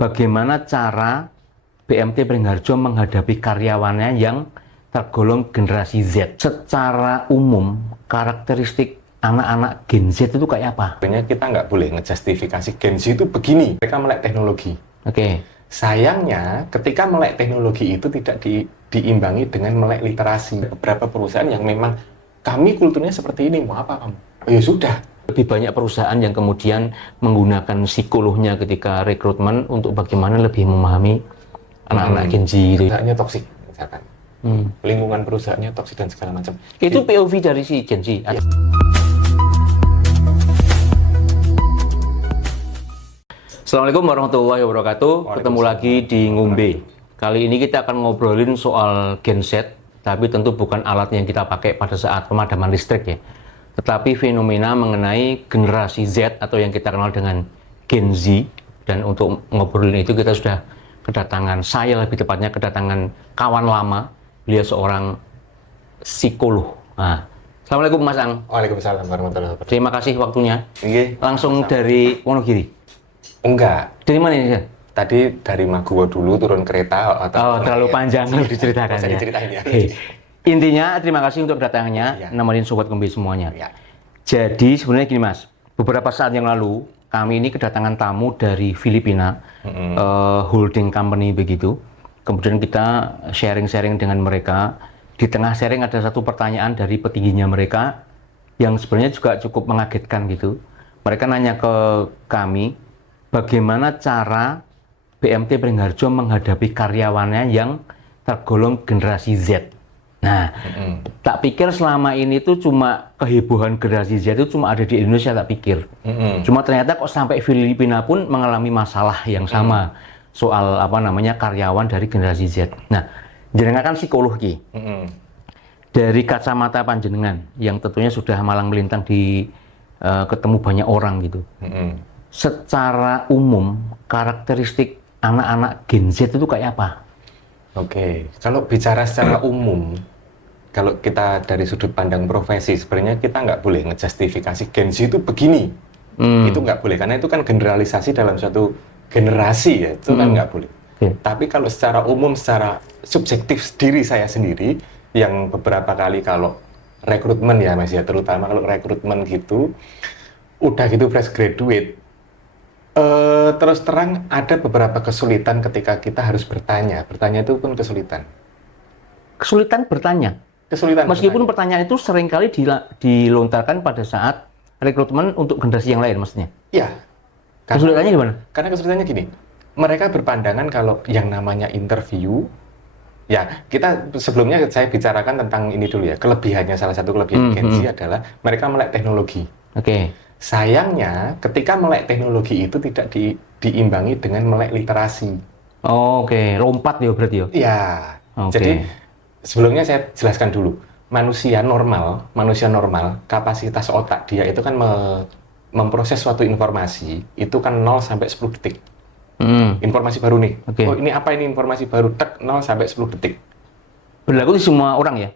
bagaimana cara BMT Beringharjo menghadapi karyawannya yang tergolong generasi Z? Secara umum, karakteristik anak-anak Gen Z itu kayak apa? Sebenarnya kita nggak boleh ngejustifikasi Gen Z itu begini, mereka melek teknologi. Oke. Sayangnya, ketika melek teknologi itu tidak diimbangi dengan melek literasi. Beberapa perusahaan yang memang kami kulturnya seperti ini, mau apa kamu? Oh, ya sudah. Lebih banyak perusahaan yang kemudian menggunakan psikolognya ketika rekrutmen untuk bagaimana lebih memahami anak-anak Gen Z itu. Perusahaannya toksik, misalkan. Lingkungan perusahaannya toksik dan segala macam. Itu POV dari si Gen Z. Ya. Assalamualaikum warahmatullahi wabarakatuh. Ketemu lagi di Ngombe. Kali ini kita akan ngobrolin soal Gen Z, tapi tentu bukan alat yang kita pakai pada saat pemadaman listrik ya. Tetapi fenomena mengenai generasi Z atau yang kita kenal dengan Gen Z. Dan untuk ngobrolin itu kita sudah kedatangan, saya lebih tepatnya kedatangan kawan lama. Beliau seorang psikolog. Nah, Assalamualaikum Mas Ang. Waalaikumsalam warahmatullahi wabarakatuh. Terima kasih waktunya. Iya. Langsung dari Wonogiri. Enggak. Dari mana ini? Tadi dari Maguwo dulu turun kereta atau terlalu panjang diceritakan Bisa ya. diceritain ya. Intinya terima kasih untuk kedatangannya, Ya. nemenin sobat Ngombe semuanya. Ya. Jadi sebenarnya gini Mas, beberapa saat yang lalu kami ini kedatangan tamu dari Filipina, holding company begitu. Kemudian kita sharing-sharing dengan mereka. Di tengah sharing ada satu pertanyaan dari petingginya mereka yang sebenarnya juga cukup mengagetkan gitu. Mereka nanya ke kami, bagaimana cara BMT Beringharjo menghadapi karyawannya yang tergolong generasi Z. Nah, tak pikir selama ini tuh cuma kehebohan generasi Z itu cuma ada di Indonesia, tak pikir. Cuma ternyata kok sampai Filipina pun mengalami masalah yang sama soal karyawan dari generasi Z. Nah, jenengan kan psikologi. Dari kacamata panjenengan yang tentunya sudah malang melintang di ketemu banyak orang gitu. Secara umum, karakteristik anak-anak Gen Z itu kayak apa? Oke, kalau bicara secara umum, kalau kita dari sudut pandang profesi, sebenarnya kita nggak boleh ngejustifikasi Gen Z itu begini. Itu nggak boleh, karena itu kan generalisasi dalam suatu generasi ya, itu kan nggak boleh. Tapi kalau secara umum, secara subjektif diri saya sendiri, yang beberapa kali kalau rekrutmen ya Mas ya, terutama kalau rekrutmen gitu, udah gitu fresh graduate, terus terang ada beberapa kesulitan ketika kita harus bertanya itu pun kesulitan. Kesulitan bertanya? Kesulitan meskipun bertanya. pertanyaan itu seringkali dilontarkan pada saat rekrutmen untuk generasi yang lain maksudnya? Iya. Kesulitannya gimana? Karena kesulitannya gini, mereka berpandangan kalau yang namanya interview, ya kita sebelumnya saya bicarakan tentang ini dulu ya, kelebihannya, salah satu kelebihan Gen Z adalah mereka melek teknologi. Oke. Sayangnya ketika melek teknologi itu tidak diimbangi dengan melek literasi. Oke, lompat ya berarti ya? Iya. Jadi sebelumnya saya jelaskan dulu, manusia normal, kapasitas otak dia itu kan memproses suatu informasi itu kan 0 sampai 10 detik. Informasi baru nih. Oh, ini apa ini informasi baru? Tek 0 sampai 10 detik. Berlaku di semua orang ya?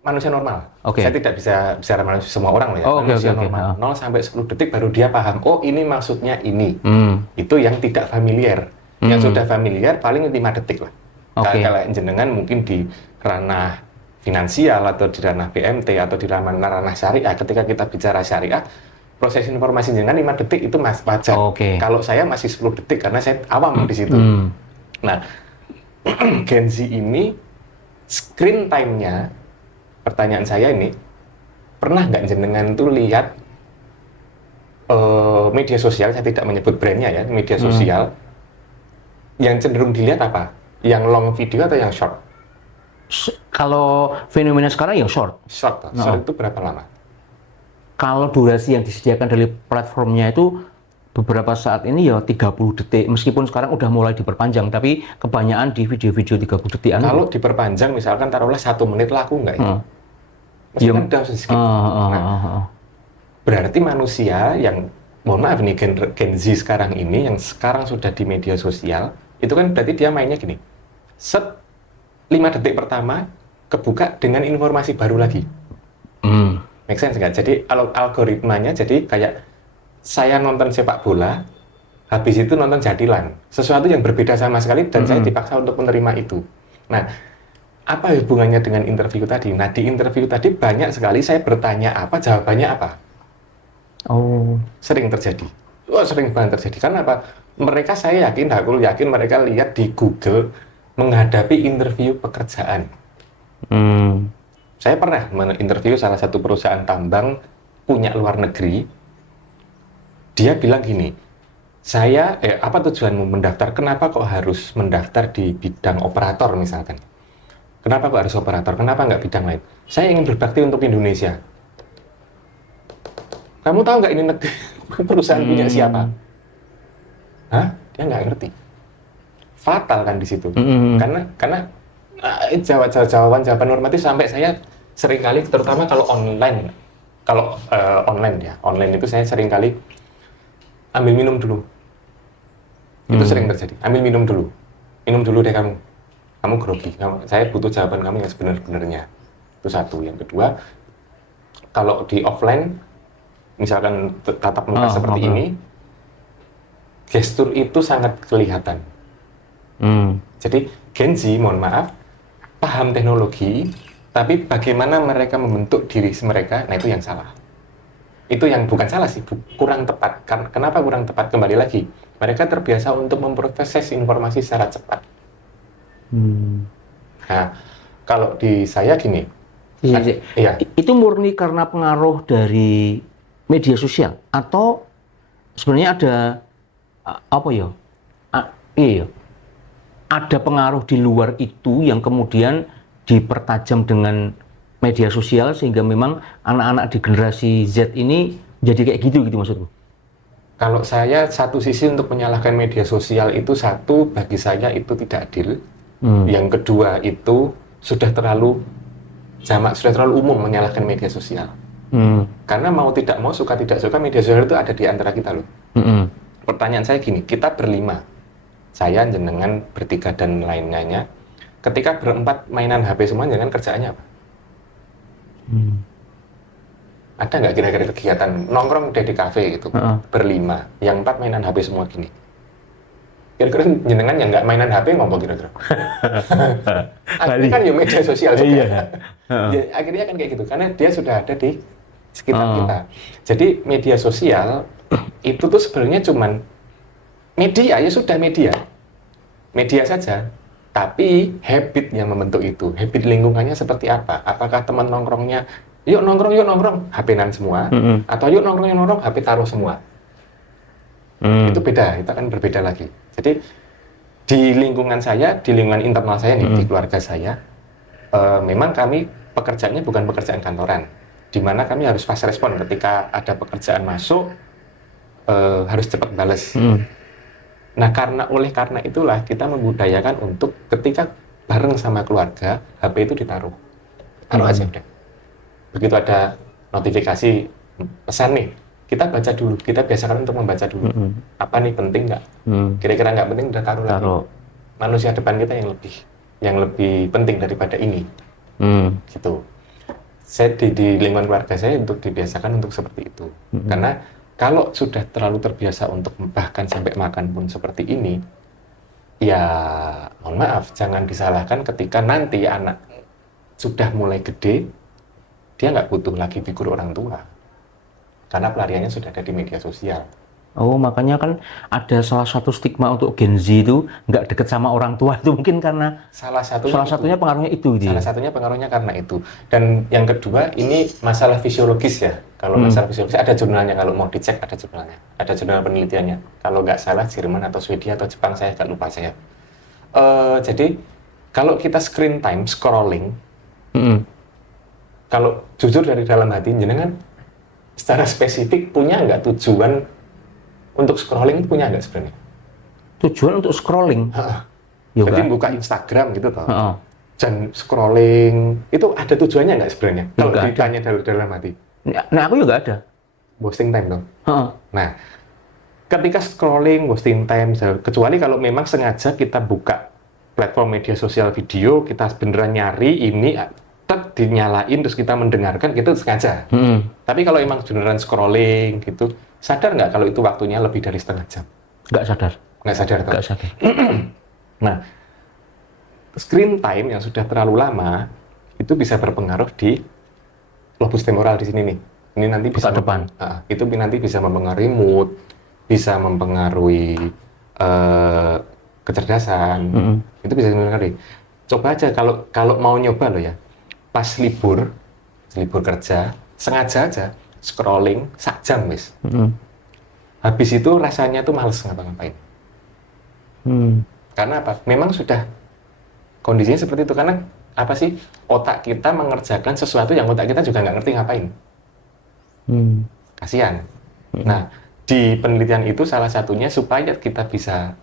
Manusia normal. Oke. Saya tidak bisa bicara manusia semua orang loh ya. Manusia normal. 0 sampai 10 detik baru dia paham. Oh, ini maksudnya ini. Itu yang tidak familiar. Yang sudah familiar paling 5 detik lah. Kalau jenengan mungkin di ranah finansial atau di ranah BMT atau di ranah syariah, ketika kita bicara syariah, proses informasi jenengan 5 detik itu wajar. Kalau saya masih 10 detik karena saya awam di situ. Nah, Gen Z ini screen time-nya, pertanyaan saya ini, pernah nggak jenengan tuh lihat media sosial, saya tidak menyebut brandnya ya, media sosial, yang cenderung dilihat apa? Yang long video atau yang short? Kalau fenomena sekarang yang short. Short itu berapa lama? Kalau durasi yang disediakan dari platformnya itu beberapa saat ini ya 30 detik, meskipun sekarang udah mulai diperpanjang, tapi kebanyakan di video-video 30 detik. Kalau diperpanjang misalkan taruhlah 1 menit laku nggak ya? Mesti kan udah skip. Berarti manusia yang, mohon maaf nih, Gen Z sekarang ini, yang sekarang sudah di media sosial, itu kan berarti dia mainnya gini, 5 detik pertama kebuka dengan informasi baru lagi. Make sense nggak? Jadi algoritmanya jadi kayak saya nonton sepak bola, habis itu nonton Jadilan. Sesuatu yang berbeda sama sekali dan saya dipaksa untuk menerima itu. Nah, apa hubungannya dengan interview tadi? Nah, di interview tadi banyak sekali saya bertanya apa, jawabannya apa. Oh. Sering terjadi. Oh, sering banget terjadi. Karena apa? Mereka, saya yakin, aku yakin mereka lihat di Google menghadapi interview pekerjaan. Saya pernah menginterview salah satu perusahaan tambang punya luar negeri. Dia bilang gini, apa tujuanmu mendaftar? Kenapa kok harus mendaftar di bidang operator misalkan? Kenapa kok harus operator? Kenapa nggak bidang lain? Saya ingin berbakti untuk Indonesia. Kamu tahu nggak ini perusahaan punya siapa? Hah? Dia nggak ngerti. Fatal kan di situ. Karena jawaban normatif sampai saya seringkali, terutama kalau online, online itu saya seringkali ambil minum dulu. Itu sering terjadi. Ambil minum dulu deh kamu grogi. Saya butuh jawaban kamu yang sebenar-benarnya. Itu satu. Yang kedua, kalau di offline, misalkan tatap muka seperti ini, gestur itu sangat kelihatan. Jadi Gen Z, mohon maaf, paham teknologi, tapi bagaimana mereka membentuk diri mereka, nah itu yang salah. Itu yang bukan salah sih, kurang tepat. Kenapa kurang tepat? Kembali lagi, mereka terbiasa untuk memproses informasi secara cepat. Nah, kalau di saya gini, iya. Itu murni karena pengaruh dari media sosial atau sebenarnya ada ada pengaruh di luar itu yang kemudian dipertajam dengan media sosial sehingga memang anak-anak di generasi Z ini jadi kayak gitu maksudku? Kalau saya satu sisi untuk menyalahkan media sosial itu, satu, bagi saya itu tidak adil. Yang kedua itu sudah terlalu jamak, sudah terlalu umum menyalahkan media sosial. Karena mau tidak mau, suka tidak suka, media sosial itu ada di antara kita loh. Pertanyaan saya gini, kita berlima, saya, jenengan, bertiga dan lainnya, ketika berempat mainan HP semua, jenengan kerjaannya apa? Ada nggak kira-kira kegiatan nongkrong di kafe gitu, berlima, yang empat mainan HP semua gini? Kira-kira jenengan yang nggak mainan HP ngomong kira-kira? Akhirnya kan ya media sosial juga. Ya, akhirnya kan kayak gitu, karena dia sudah ada di sekitar kita. Jadi media sosial itu tuh sebenarnya cuman media, ya sudah media saja. Tapi habit yang membentuk itu, habit lingkungannya seperti apa? Apakah teman nongkrongnya, yuk nongkrong, HP-nan semua, atau yuk nongkrong, HP taruh semua? Itu beda, itu akan berbeda lagi. Jadi di lingkungan saya, di lingkungan internal saya nih, di keluarga saya, memang kami pekerjaannya bukan pekerjaan kantoran, di mana kami harus fast respon ketika ada pekerjaan masuk, harus cepat balas. Nah, oleh karena itulah kita membudayakan untuk ketika bareng sama keluarga, HP itu ditaruh aja udah. Begitu ada notifikasi pesan nih, kita baca dulu, kita biasakan untuk membaca dulu. Apa nih, penting nggak? Kira-kira nggak penting, udah taruh lagi. Manusia depan kita yang lebih penting daripada ini. Gitu. Saya di lingkungan keluarga saya untuk dibiasakan untuk seperti itu. Karena kalau sudah terlalu terbiasa untuk bahkan sampai makan pun seperti ini, ya mohon maaf, jangan disalahkan ketika nanti anak sudah mulai gede, dia nggak butuh lagi figur orang tua. Karena pelariannya sudah ada di media sosial. Oh, makanya kan ada salah satu stigma untuk Gen Z itu nggak deket sama orang tua itu mungkin karena salah satunya pengaruhnya itu. Salah satunya pengaruhnya karena itu. Dan yang kedua, ini masalah fisiologis ya. Kalau masalah fisiologis ada jurnalnya, kalau mau dicek ada jurnalnya. Ada jurnal penelitiannya. Kalau nggak salah Jerman atau Swedia atau Jepang, saya agak lupa saya. Jadi kalau kita screen time, scrolling, kalau jujur dari dalam hati, jenengan secara spesifik punya nggak tujuan untuk scrolling, punya nggak sebenarnya? Tujuan untuk scrolling? Jadi buka Instagram gitu toh. Dan scrolling, itu ada tujuannya nggak sebenarnya? Kalau ditanya dari dalam hati. Nah, aku juga ada. Wasting time dong. Nah, ketika scrolling, wasting time, kecuali kalau memang sengaja kita buka platform media sosial video, kita beneran nyari ini, dinyalain terus kita mendengarkan, gitu sengaja. Tapi kalau emang beneran scrolling gitu, sadar nggak kalau itu waktunya lebih dari setengah jam? Nggak sadar. Nggak sadar toh? Nggak sadar. Nah, screen time yang sudah terlalu lama itu bisa berpengaruh di lobus temporal di sini nih. Ini nanti bisa depan. Itu nanti bisa mempengaruhi mood, bisa mempengaruhi kecerdasan. Itu bisa mempengaruhi. Coba aja kalau mau nyoba loh ya, pas libur kerja, sengaja aja scrolling sak jam wis. Habis itu rasanya tuh males ngapa-ngapain. Karena apa? Memang sudah kondisinya seperti itu, karena apa sih, otak kita mengerjakan sesuatu yang otak kita juga nggak ngerti ngapain. Kasihan. Nah, di penelitian itu salah satunya supaya kita bisa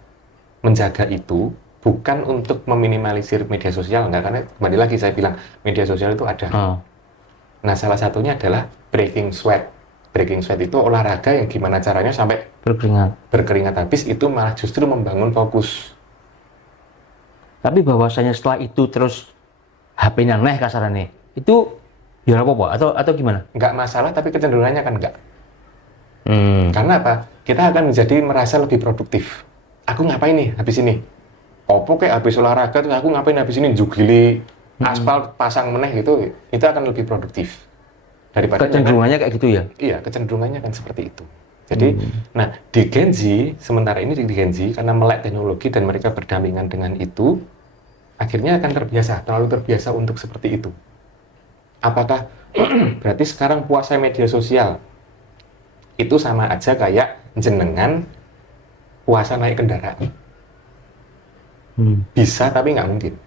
menjaga itu bukan untuk meminimalisir media sosial, enggak, karena kembali lagi saya bilang media sosial itu ada. Nah, salah satunya adalah breaking sweat. Breaking sweat itu olahraga yang gimana caranya sampai berkeringat habis, itu malah justru membangun fokus. Tapi bahwasanya setelah itu terus HP-nya neh kasarannya, itu ya apa-apa atau gimana? Nggak masalah, tapi kecenderungannya kan nggak. Karena apa? Kita akan menjadi merasa lebih produktif. Aku ngapain nih habis ini? Opo kayak habis olahraga tuh aku ngapain habis ini? Jugili aspal pasang meneh gitu, itu akan lebih produktif. Daripada kecenderungannya kayak gitu ya? Iya, kecenderungannya kan seperti itu. Jadi, nah di Gen Z, sementara ini di Gen Z, karena melek teknologi dan mereka berdampingan dengan itu, akhirnya akan terlalu terbiasa untuk seperti itu. Apakah berarti sekarang puasa media sosial itu sama aja kayak jenengan puasa naik kendaraan? Bisa, tapi nggak mungkin.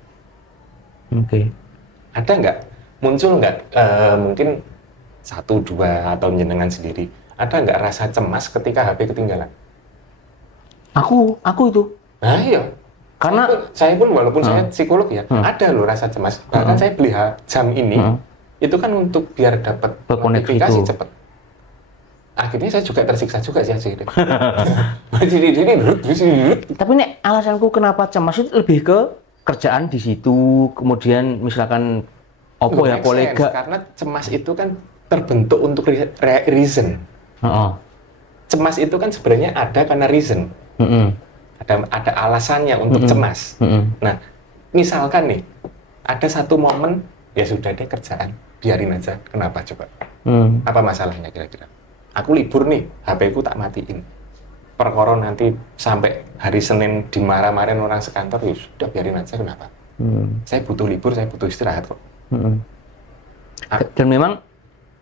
Ada nggak, muncul nggak mungkin 1-2 atau jenengan sendiri, ada nggak rasa cemas ketika HP ketinggalan? Aku itu. Nah iya, karena saya pun walaupun saya psikolog ya, ada loh rasa cemas. Bahkan saya beli jam ini, itu kan untuk biar dapat notifikasi cepat. Akhirnya saya juga tersiksa juga sih. Tapi nek alasanku kenapa cemas itu lebih ke kerjaan di situ, kemudian misalkan opo ya kolega. Karena cemas itu kan terbentuk untuk reason. Cemas itu kan sebenarnya ada karena reason. Ada alasannya untuk cemas. Nah, misalkan nih, ada satu momen, ya sudah deh kerjaan, biarin aja. Kenapa coba? Apa masalahnya kira-kira? Aku libur nih, HP ku tak matiin. Perkara nanti sampai hari Senin dimarah-marahin orang sekantor, ya sudah biarin aja, kenapa? Saya butuh libur, saya butuh istirahat kok. Dan memang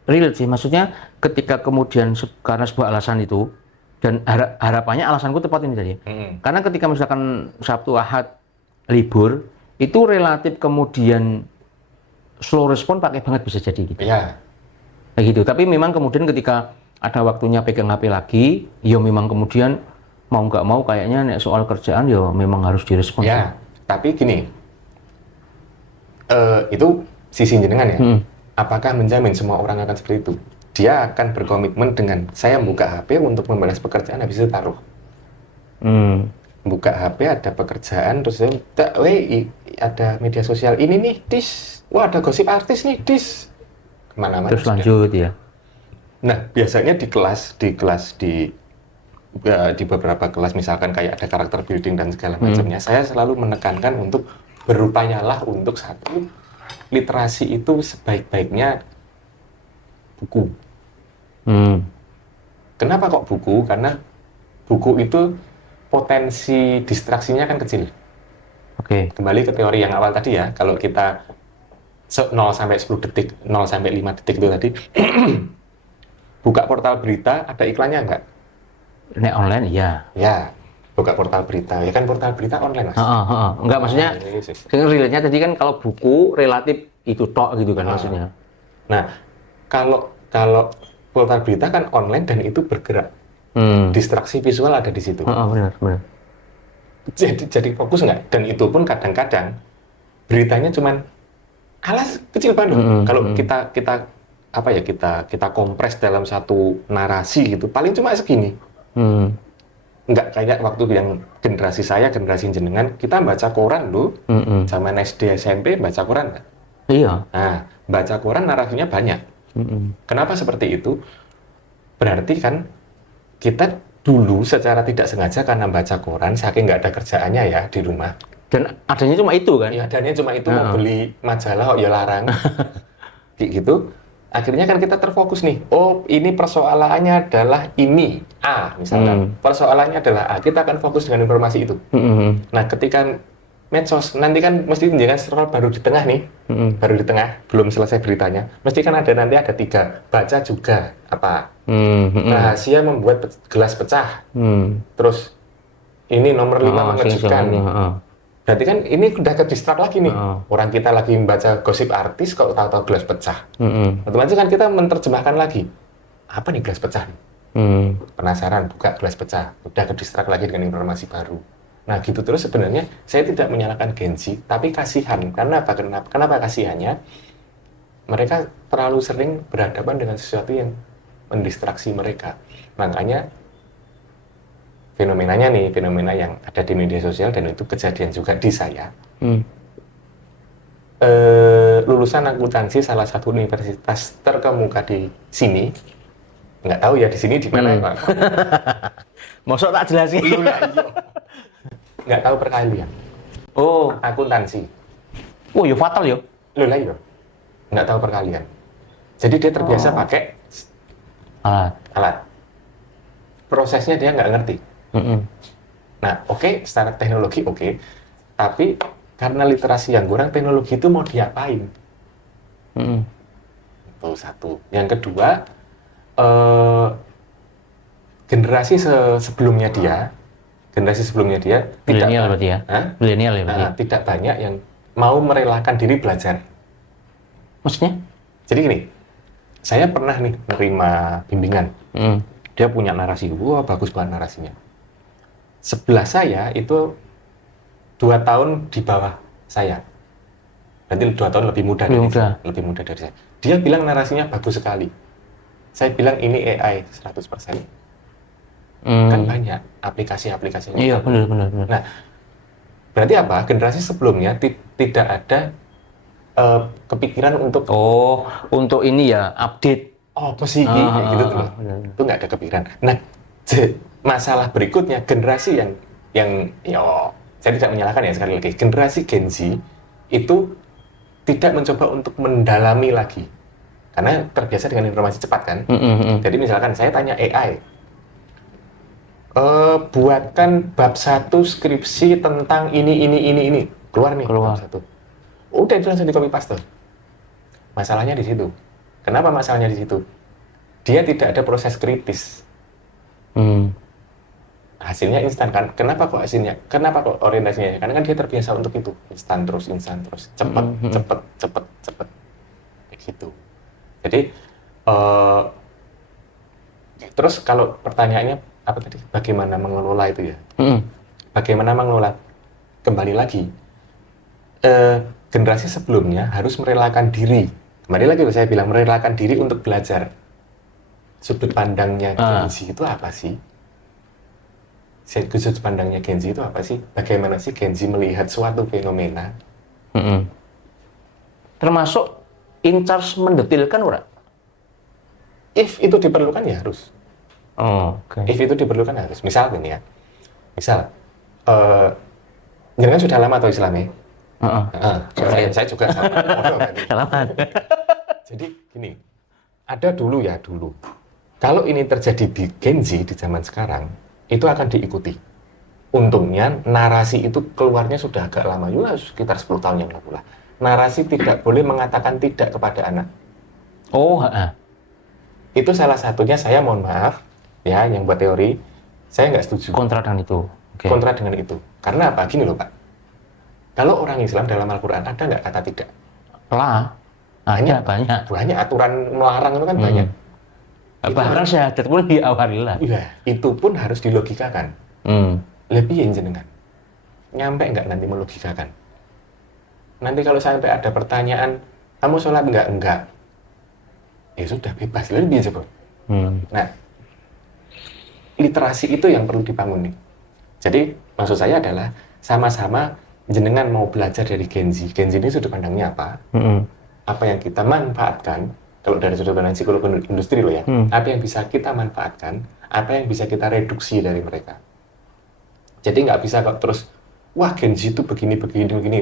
real sih, maksudnya ketika kemudian karena sebuah alasan itu, dan harapannya alasanku tepat ini tadi. Karena ketika misalkan Sabtu Ahad libur, itu relatif kemudian slow respon pakai banget bisa jadi gitu. Iya. Kayak gitu. Tapi memang kemudian ketika ada waktunya pegang HP lagi, ya memang kemudian mau nggak mau kayaknya soal kerjaan ya memang harus direspon. Ya, tapi gini, itu sisi jenengan ya. Apakah menjamin semua orang akan seperti itu? Dia akan berkomitmen dengan saya buka HP untuk membalas pekerjaan, habis itu taruh. Buka HP ada pekerjaan, terus saya ada media sosial ini nih, dis, wah ada gosip artis nih, dis, kemana-mana. Terus lanjut ya. Nah biasanya di beberapa kelas, misalkan kayak ada karakter building dan segala macamnya, saya selalu menekankan untuk berupayalah untuk satu, literasi itu sebaik-baiknya buku. Kenapa kok buku? Karena buku itu potensi distraksinya kan kecil. Kembali ke teori yang awal tadi ya, kalau kita 0 sampai 10 detik, 0 sampai 5 detik itu tadi, buka portal berita, ada iklannya enggak? Nek online iya. Ya, buka portal berita, ya kan portal berita online mas. Enggak, maksudnya realnya tadi kan kalau buku relatif itu tok gitu kan maksudnya. Nah, kalau portal berita kan online dan itu bergerak, distraksi visual ada di situ. Benar. Jadi fokus nggak? Dan itu pun kadang-kadang beritanya cuman alas kecil banget. Kalau kita kompres dalam satu narasi gitu, paling cuma segini. Nggak kayak waktu yang generasi saya, generasi jenengan, kita baca koran loh. Zaman SD SMP baca koran nggak? Iya. Nah, baca koran narasinya banyak. Kenapa seperti itu? Berarti kan kita dulu secara tidak sengaja karena baca koran, saking nggak ada kerjaannya ya di rumah. Dan adanya cuma itu kan? Ya adanya cuma itu, mau beli majalah kok ya larang. Kayak gitu. Akhirnya kan kita terfokus nih. Oh, ini persoalannya adalah ini A misalkan. Persoalannya adalah A. Kita akan fokus dengan informasi itu. Nah, ketika medsos nanti kan mesti jangan scroll baru di tengah nih. Baru di tengah, belum selesai beritanya. Mesti kan ada nanti ada 3. Baca juga apa? Rahasia membuat gelas pecah. Terus ini nomor 5 mengejutkan. Berarti kan ini udah ke distrak lagi nih. Orang kita lagi membaca gosip artis kok tahu-tahu gelas pecah. Otomatis kan kita menerjemahkan lagi. Apa nih gelas pecah? Penasaran, buka gelas pecah. Udah ke distrak lagi dengan informasi baru. Nah gitu terus sebenarnya saya tidak menyalahkan Gen Z, tapi kasihan. Karena apa? Kenapa kasihannya? Mereka terlalu sering berhadapan dengan sesuatu yang mendistraksi mereka. Makanya fenomenanya nih, fenomena yang ada di media sosial dan itu kejadian juga di saya. Lulusan akuntansi salah satu universitas terkemuka di sini, nggak tahu ya di sini di mana ya Pak. Mosok tak jelasin. Nggak tahu perkalian. Oh, Akuntansi. oh ya fatal ya. Loh lah ya. Nggak tahu perkalian. Jadi dia terbiasa pakai alat. Prosesnya dia nggak ngerti. Nah, oke, secara teknologi oke. Tapi karena literasi yang kurang, teknologi itu mau diapain? Itu satu. Yang kedua, generasi sebelumnya dia milenial berarti ya? Milenial ya berarti? Tidak banyak yang mau merelakan diri belajar. Maksudnya? Jadi gini, saya pernah nih menerima bimbingan. Dia punya narasi, wah bagus banget narasinya. Sebelah saya itu 2 tahun di bawah saya. Berarti 2 tahun lebih muda dari saya. Dia bilang narasinya bagus sekali. Saya bilang ini AI 100%. Kan banyak aplikasi-aplikasinya. Iya, benar. Nah, berarti apa? Generasi sebelumnya tidak ada kepikiran untuk untuk ini ya, update. Apa sih kayak gitu tuh. Itu nggak ada kepikiran. Nah, masalah berikutnya generasi yang saya tidak menyalahkan ya sekali lagi. Generasi Gen Z itu tidak mencoba untuk mendalami lagi. Karena terbiasa dengan informasi cepat kan. Jadi misalkan saya tanya AI, buatkan bab 1 skripsi tentang ini. Keluar nih bab 1. Udah itu langsung di copy paste. Masalahnya di situ. Kenapa masalahnya di situ? Dia tidak ada proses kritis. Hasilnya instan kan? Kenapa kok orientasinya? Karena kan dia terbiasa untuk itu. Instan terus. Cepet. Kayak gitu. Jadi, terus kalau pertanyaannya apa tadi? Bagaimana mengelola itu ya? Bagaimana mengelola? Kembali lagi, generasi sebelumnya harus merelakan diri. Kembali lagi saya bilang merelakan diri untuk belajar. Sudut pandangnya Gen Z itu apa sih? Sudut pandangnya Gen Z itu apa sih? Bagaimana sih Gen Z melihat suatu fenomena? Termasuk in charge mendetilkan ora? If itu diperlukan ya harus. Okay. If itu diperlukan harus. Misal gini ya. Jangan sudah lama atau Islami? Saya juga sama. Jadi gini, ada dulu. Kalau ini terjadi di Gen Z di zaman sekarang, itu akan diikuti. Untungnya narasi itu keluarnya sudah agak lama, sekitar 10 tahun yang lalu lah. Narasi tidak boleh mengatakan tidak kepada anak. Itu salah satunya, saya mohon maaf, ya, yang buat teori, saya nggak setuju. Kontra dengan itu. Okay. Kontra dengan itu. Karena apa? Gini loh Pak. Kalau orang Islam dalam Al-Quran ada nggak kata tidak? Banyak. Banyak aturan melarang itu kan banyak. Bahkan syahadat pun diawalilah. Iya, itu pun harus dilogikakan. Lebih yang jenengan. Nyampe nggak nanti melogikakan? Nanti kalau sampai ada pertanyaan, kamu sholat nggak? Enggak. Ya sudah, bebas. Lebih aja, Bro. Nah, literasi itu yang perlu dibangun nih. Jadi, maksud saya adalah sama-sama jenengan mau belajar dari Gen Z. Gen Z ini sudut pandangnya apa? Apa yang kita manfaatkan, kalau dari sudut pandang psikologi industri loh ya, apa yang bisa kita manfaatkan, apa yang bisa kita reduksi dari mereka. Jadi nggak bisa kok terus, wah Gen Z itu begini.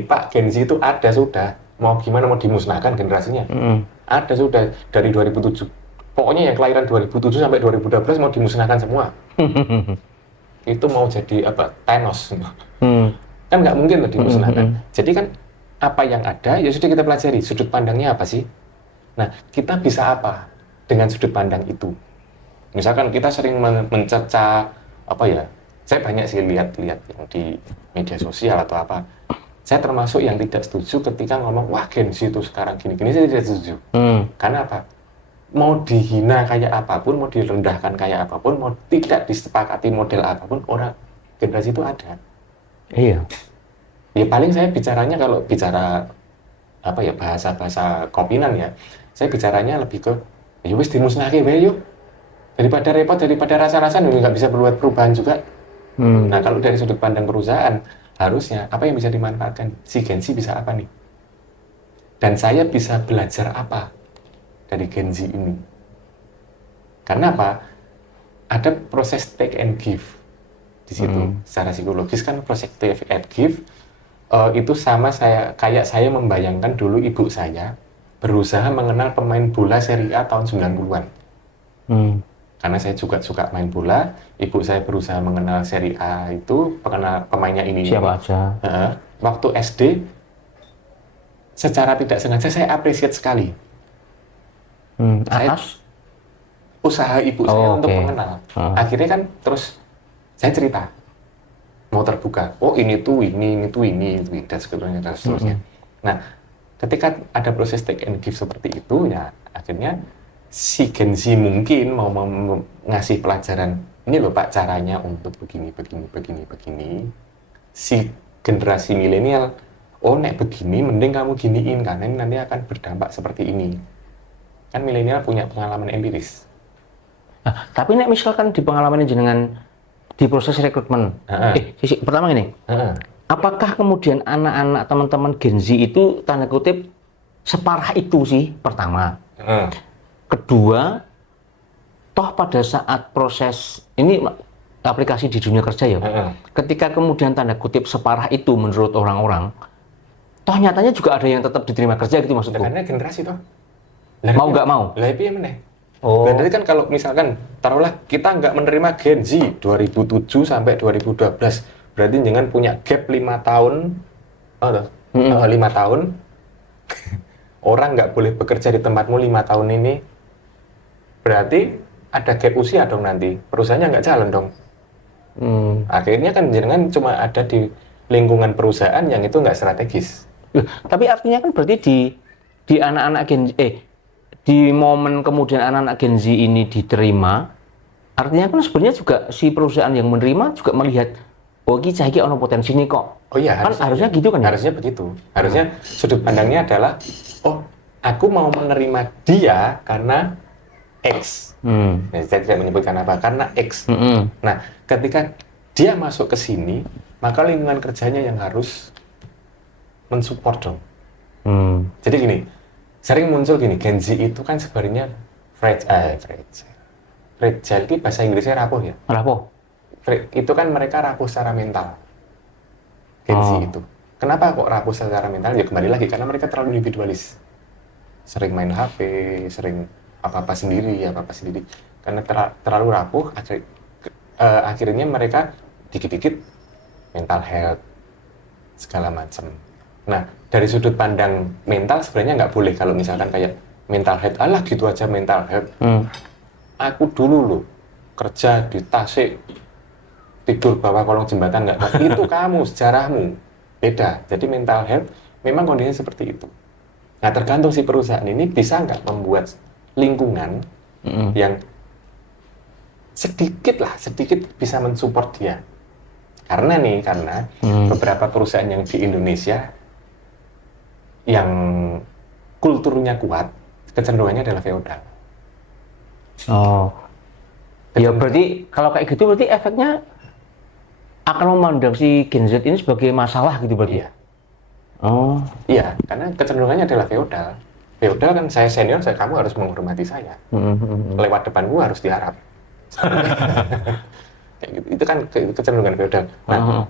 Pak, Gen Z itu ada sudah. Mau gimana, mau dimusnahkan generasinya? Ada sudah dari 2007. Pokoknya yang kelahiran 2007 sampai 2012 mau dimusnahkan semua. Itu mau jadi apa? Thanos. Kan nggak mungkin lah dimusnahkan. Jadi kan apa yang ada, ya sudah kita pelajari. Sudut pandangnya apa sih? Nah, kita bisa apa dengan sudut pandang itu? Misalkan kita sering mencerca, apa ya, saya banyak sih lihat-lihat yang di media sosial atau apa. Saya termasuk yang tidak setuju ketika ngomong, wah Gen Z itu sekarang gini-gini, saya tidak setuju. Karena apa? Mau dihina kayak apapun, mau direndahkan kayak apapun, mau tidak disepakati model apapun, orang generasi itu ada. Iya. Ya paling saya bicaranya, kalau bicara apa ya, bahasa-bahasa kopinan ya, saya bicaranya lebih ke, ya wis dimusnahke wae yuk. Daripada repot, daripada rasa-rasan, nggak bisa berbuat perubahan juga. Nah, kalau dari sudut pandang perusahaan, harusnya apa yang bisa dimanfaatkan? Si Gen Z bisa apa nih? Dan saya bisa belajar apa dari Gen Z ini? Karena apa? Ada proses take and give di situ. Secara psikologis kan proses take and give itu sama kayak saya membayangkan dulu ibu saya berusaha mengenal pemain bola Serie A tahun 90-an. Karena saya juga suka main bola, ibu saya berusaha mengenal Serie A itu, mengenal pemainnya ini. Siapa aja. Waktu SD, secara tidak sengaja saya appreciate sekali. Atas? Usaha ibu saya untuk mengenal. Akhirnya kan terus saya cerita, mau terbuka. Oh ini tuh ini, dan seterusnya. Nah, ketika ada proses take and give seperti itu, ya akhirnya si Gen Z mungkin mau ngasih pelajaran, ini loh Pak caranya untuk begini. Si generasi milenial, oh nek begini mending kamu giniin, karena ini nanti akan berdampak seperti ini. Kan milenial punya pengalaman empiris. Nah, tapi nek misalkan di pengalaman jenengan di proses rekrutmen, pertama ini, apakah kemudian anak-anak teman-teman Gen Z itu tanda kutip separah itu sih pertama? Kedua, toh pada saat proses ini aplikasi di dunia kerja ya, ketika kemudian tanda kutip separah itu menurut orang-orang, toh nyatanya juga ada yang tetap diterima kerja gitu maksudku. Karena generasi toh. Mau nggak mau? Lah piye meneh? Berarti kan kalau misalkan taruhlah kita nggak menerima Gen Z 2007 sampai 2012, berarti jangan punya gap 5 tahun, 5 tahun. Orang nggak boleh bekerja di tempatmu 5 tahun ini. Berarti ada gap usia dong nanti, perusahaannya nggak jalan dong. Akhirnya kan jangan cuma ada di lingkungan perusahaan yang itu nggak strategis. Tapi artinya kan berarti di anak-anak Gen Z, di momen kemudian anak-anak Gen Z ini diterima, artinya kan sebenarnya juga si perusahaan yang menerima juga melihat, oh ini cahaya ono potensi nih kok. Oh iya, kan harusnya gitu kan ya? Harusnya begitu. Harusnya sudut pandangnya adalah, oh aku mau menerima dia karena X. Nah, saya tidak menyebutkan apa, karena X. Nah, ketika dia masuk ke sini, maka lingkungan kerjanya yang harus mensupport dong. Jadi gini, sering muncul gini, Gen Z itu kan sebenarnya fragile. Fragile itu bahasa Inggrisnya rapuh ya? Rapuh. Itu kan mereka rapuh secara mental. Gen Z itu. Kenapa kok rapuh secara mental? Ya kembali lagi, karena mereka terlalu individualis. Sering main HP, sering apa-apa sendiri. Karena terlalu rapuh, akhirnya mereka dikit-dikit mental health, segala macam. Nah, dari sudut pandang mental sebenarnya nggak boleh kalau misalkan kayak mental health, alah gitu aja mental health. Aku dulu loh kerja di Tasik, tidur bawah kolong jembatan nggak, itu kamu, sejarahmu. Beda. Jadi mental health memang kondisinya seperti itu. Nah, tergantung si perusahaan ini bisa nggak membuat lingkungan yang sedikit bisa mensupport dia. Karena beberapa perusahaan yang di Indonesia yang kulturnya kuat, kecenderungannya adalah feodal. Ya berarti kalau kayak gitu berarti efeknya akan memandang si Gen Z ini sebagai masalah gitu berarti? Iya. Iya, karena kecenderungannya adalah feodal. Feodal kan saya senior, kamu harus menghormati saya. Lewat depanku harus diharap. Kayak gitu. Itu kan kecenderungan feodal. Nah,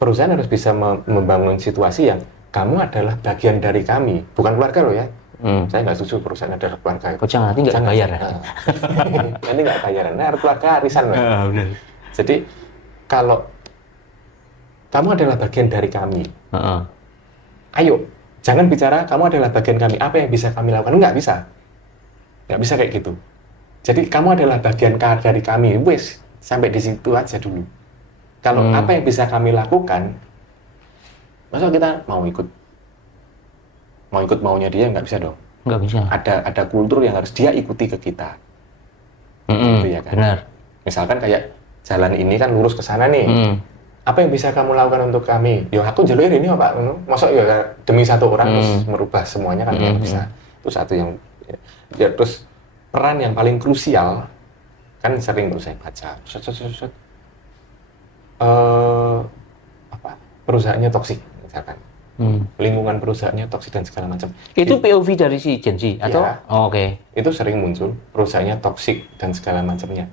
perusahaan harus bisa membangun situasi yang kamu adalah bagian dari kami, bukan keluarga loh ya. Saya nggak setuju perusahaan adalah keluarga. Kok jangan, nanti nggak bayar ya? Nanti nggak bayaran. Nah, keluarga arisan loh. Benar. Jadi kalau kamu adalah bagian dari kami, ayo, jangan bicara kamu adalah bagian kami. Apa yang bisa kami lakukan? Nggak bisa kayak gitu. Jadi kamu adalah bagian dari kami. Wes, sampai di situ aja dulu. Kalau apa yang bisa kami lakukan, masa kita mau ikut maunya dia, nggak bisa dong. Nggak bisa. Ada kultur yang harus dia ikuti ke kita. Gitu ya kan? Benar. Misalkan kayak jalan ini kan lurus ke sana nih. Apa yang bisa kamu lakukan untuk kami? Ya aku jalur ini Pak. Masa ya demi satu orang terus merubah semuanya kan nggak bisa. Itu satu yang ya, terus peran yang paling krusial kan sering terus saya baca. Perusahaannya toksik misalkan. Lingkungan perusahaannya toksik dan segala macam. Itu POV dari si Gen Z atau? Ya, Oke. Itu sering muncul perusahaannya toksik dan segala macamnya.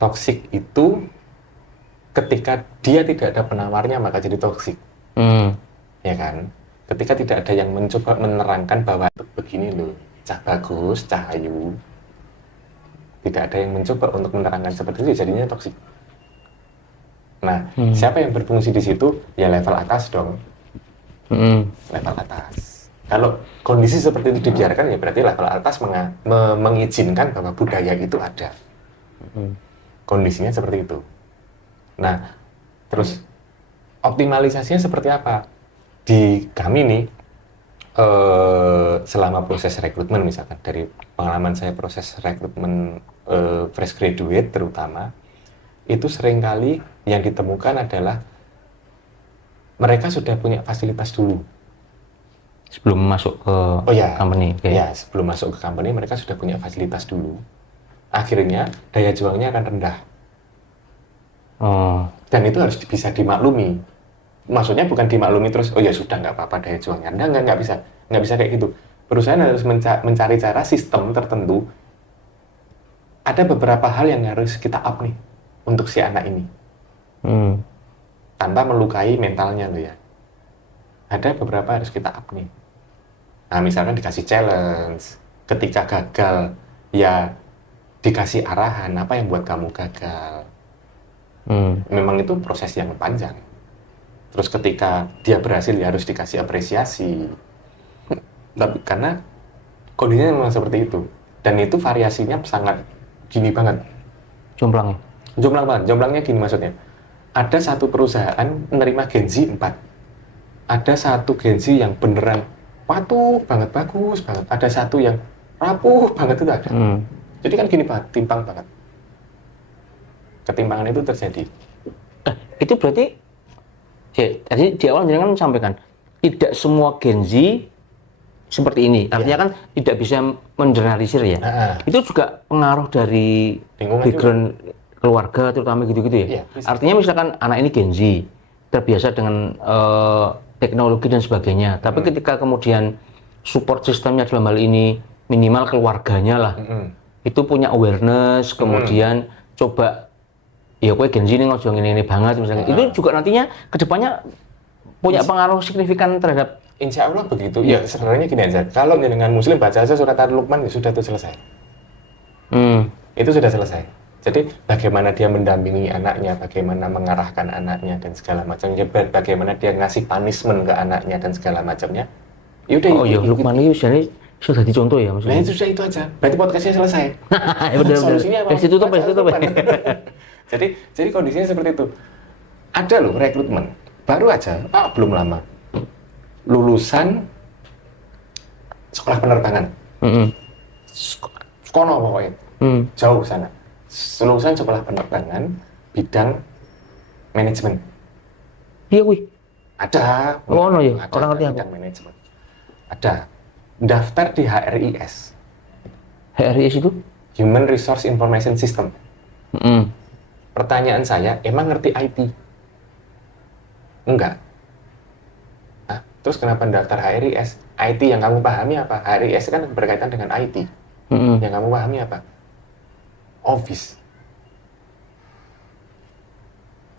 Toksik itu ketika dia tidak ada penawarnya maka jadi toksik. Ya kan? Ketika tidak ada yang mencoba menerangkan bahwa begini loh, cah bagus, cah ayu. Tidak ada yang mencoba untuk menerangkan seperti itu, jadinya toksik. Nah, siapa yang berfungsi di situ? Ya level atas dong. Level atas. Kalau kondisi seperti itu dibiarkan, ya berarti level atas mengizinkan bahwa budaya itu ada. Kondisinya seperti itu. Nah, terus optimalisasinya seperti apa? Di kami nih, selama proses rekrutmen misalkan, dari pengalaman saya proses rekrutmen fresh graduate terutama, itu seringkali yang ditemukan adalah mereka sudah punya fasilitas dulu. Sebelum masuk ke company? Okay. Ya, sebelum masuk ke company mereka sudah punya fasilitas dulu. Akhirnya daya juangnya akan rendah. Dan itu harus bisa dimaklumi. Maksudnya bukan dimaklumi terus, oh ya sudah nggak apa-apa daya juangnya. Nggak bisa kayak gitu. Perusahaan harus mencari cara sistem tertentu. Ada beberapa hal yang harus kita up nih untuk si anak ini. Tanpa melukai mentalnya loh ya. Ada beberapa harus kita up nih. Nah, misalkan dikasih challenge, ketika gagal, ya dikasih arahan, apa yang buat kamu gagal. Memang itu proses yang panjang. Terus ketika dia berhasil, ya harus dikasih apresiasi. Tapi karena kondisinya memang seperti itu. Dan itu variasinya sangat gini banget. Jomplang banget. Jomblangnya gini maksudnya. Ada satu perusahaan menerima Gen Z 4. Ada satu Gen Z yang beneran patuh banget, bagus banget. Ada satu yang rapuh banget itu ada. Jadi kan gini banget, timpang banget. Ketimpangan itu terjadi. Itu berarti, tadi di awal jangan sampaikan, tidak semua Gen Z seperti ini. Artinya kan tidak bisa mengeneralisir ya. Itu juga pengaruh dari background keluarga terutama gitu-gitu ya. Artinya misalkan anak ini Gen Z, terbiasa dengan teknologi dan sebagainya. Tapi ketika kemudian support sistemnya dalam hal ini minimal keluarganya lah, itu punya awareness, kemudian coba ya kowe Gen Z ini ngojong ini banget misalnya. Itu juga nantinya kedepannya punya pengaruh signifikan terhadap. Insya Allah begitu. Ya sebenarnya gini aja. Kalau dengan Muslim baca aja surat Al-Luqman ya sudah itu selesai. Itu sudah selesai. Jadi bagaimana dia mendampingi anaknya, bagaimana mengarahkan anaknya dan segala macamnya, bagaimana dia ngasih punishment ke anaknya dan segala macamnya. Yaudah. Luqman ini sudah dicontoh ya maksudnya. Nah itu aja. Berarti podcastnya selesai. Solusinya apa? Itu tuh. Jadi kondisinya seperti itu. Ada loh rekrutmen baru aja, belum lama. Lulusan sekolah penerbangan. Sekolah pokoknya. Jauh sana. Lulusan sekolah penerbangan bidang manajemen. Iya wih. Ada. Ya. Orang ngerti aku. Bidang manajemen. Ada. Daftar di HRIS. HRIS itu? Human Resource Information System. Pertanyaan saya, emang ngerti IT? Enggak. Nah, terus kenapa daftar HRIS? IT yang kamu pahami apa? HRIS kan berkaitan dengan IT. Yang kamu pahami apa? Office.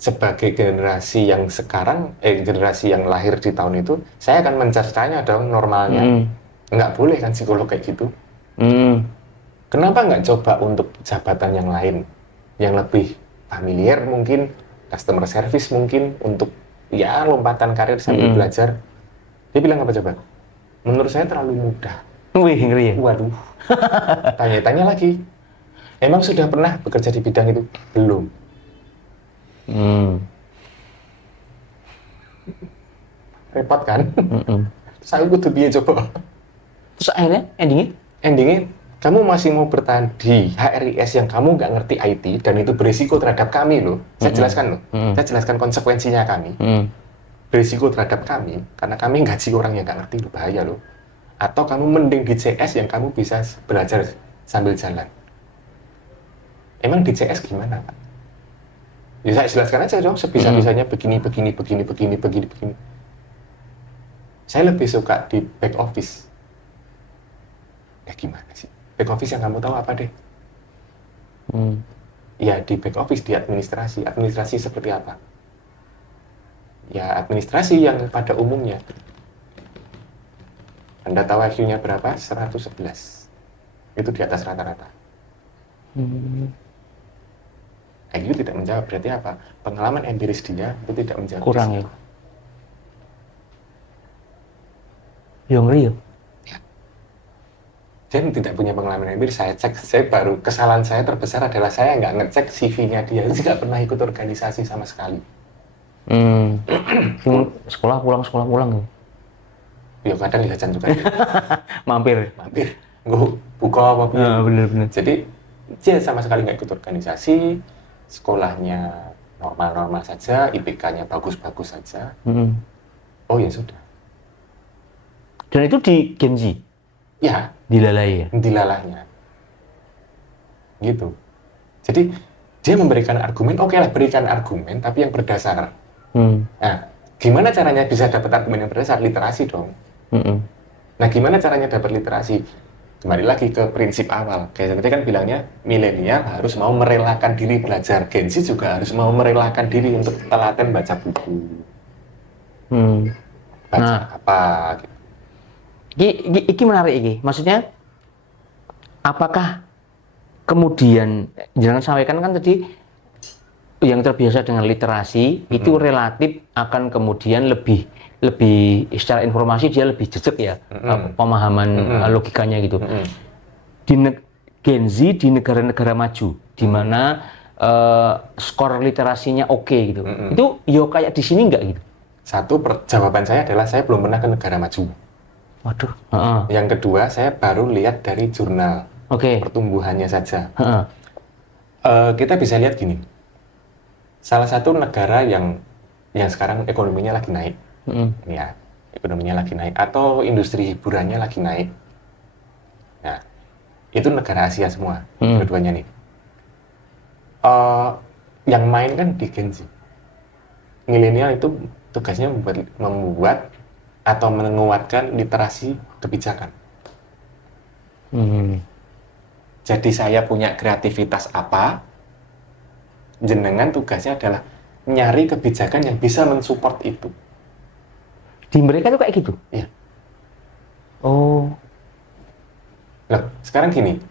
sebagai generasi yang sekarang, generasi yang lahir di tahun itu, saya akan mencercanya dong normalnya. Nggak boleh kan psikolog kayak gitu. Kenapa nggak coba untuk jabatan yang lain, yang lebih familiar mungkin, customer service mungkin, untuk ya lompatan karir sambil belajar. Dia bilang apa coba? Menurut saya terlalu mudah. Wih, ngeri ya? Waduh, tanya-tanya lagi. Emang sudah pernah bekerja di bidang itu? Belum. Repot kan? Saya kudu piye coba. Terus akhirnya Endingnya, kamu masih mau bertahan di HRIS yang kamu nggak ngerti IT dan itu berisiko terhadap kami loh. Saya jelaskan loh. Saya jelaskan konsekuensinya kami. Berisiko terhadap kami karena kami gaji orang yang nggak ngerti loh, bahaya loh. Atau kamu mending di CS yang kamu bisa belajar sambil jalan. Emang di CS gimana, Pak? Ya saya jelaskan aja dong, sebisa-bisanya begini. Saya lebih suka di back office. Ya gimana sih? Back office yang kamu tahu apa deh? Ya di back office, di administrasi. Administrasi seperti apa? Ya administrasi yang pada umumnya. Anda tahu IQ-nya berapa? 111. Itu di atas rata-rata. IQ tidak menjawab, berarti apa? Pengalaman empiris dia itu tidak menjawab. Kurang ya? Yang ngeri ya? Dia tidak punya pengalaman empiris, saya cek, kesalahan saya terbesar adalah saya nggak ngecek CV-nya dia, dia nggak pernah ikut organisasi sama sekali. Sekolah pulang. Ya kadang jajan juga. Mampir. Nggak buka apa pun. Bener. Jadi dia sama sekali nggak ikut organisasi, sekolahnya normal-normal saja, IPK-nya bagus-bagus saja. Oh ya sudah. Dan itu di Genji? Ya. Dilalai ya? Dilalahnya. Gitu. Jadi dia memberikan argumen, oke lah berikan argumen, tapi yang berdasar. Nah, gimana caranya bisa dapat argumen yang berdasar? Literasi dong. Nah, gimana caranya dapat literasi? Kembali lagi ke prinsip awal. Kayak tadi kan bilangnya, milenial harus mau merelakan diri belajar. Gen Z juga harus mau merelakan diri untuk telaten baca buku. Baca apa gitu. Iki menarik iki. Maksudnya, apakah kemudian jangan sampaikan kan tadi yang terbiasa dengan literasi itu relatif akan kemudian lebih secara informasi dia lebih jejak ya pemahaman logikanya gitu. Di Gen Z di negara-negara maju di mana skor literasinya oke gitu. Itu yo kayak di sini enggak gitu. Satu jawaban saya adalah saya belum pernah ke negara maju. Waduh. Yang kedua, saya baru lihat dari jurnal pertumbuhannya saja. Kita bisa lihat gini, salah satu negara yang sekarang ekonominya lagi naik, ya ekonominya lagi naik, atau industri hiburannya lagi naik. Nah, itu negara Asia semua, dua-duanya nih. Yang main kan di Gen Z. Milenial itu tugasnya membuat atau menguatkan literasi kebijakan. Jadi saya punya kreativitas apa, jenengan tugasnya adalah nyari kebijakan yang bisa mensupport itu. Di mereka tuh kayak gitu? Iya. Oh. Loh, sekarang gini,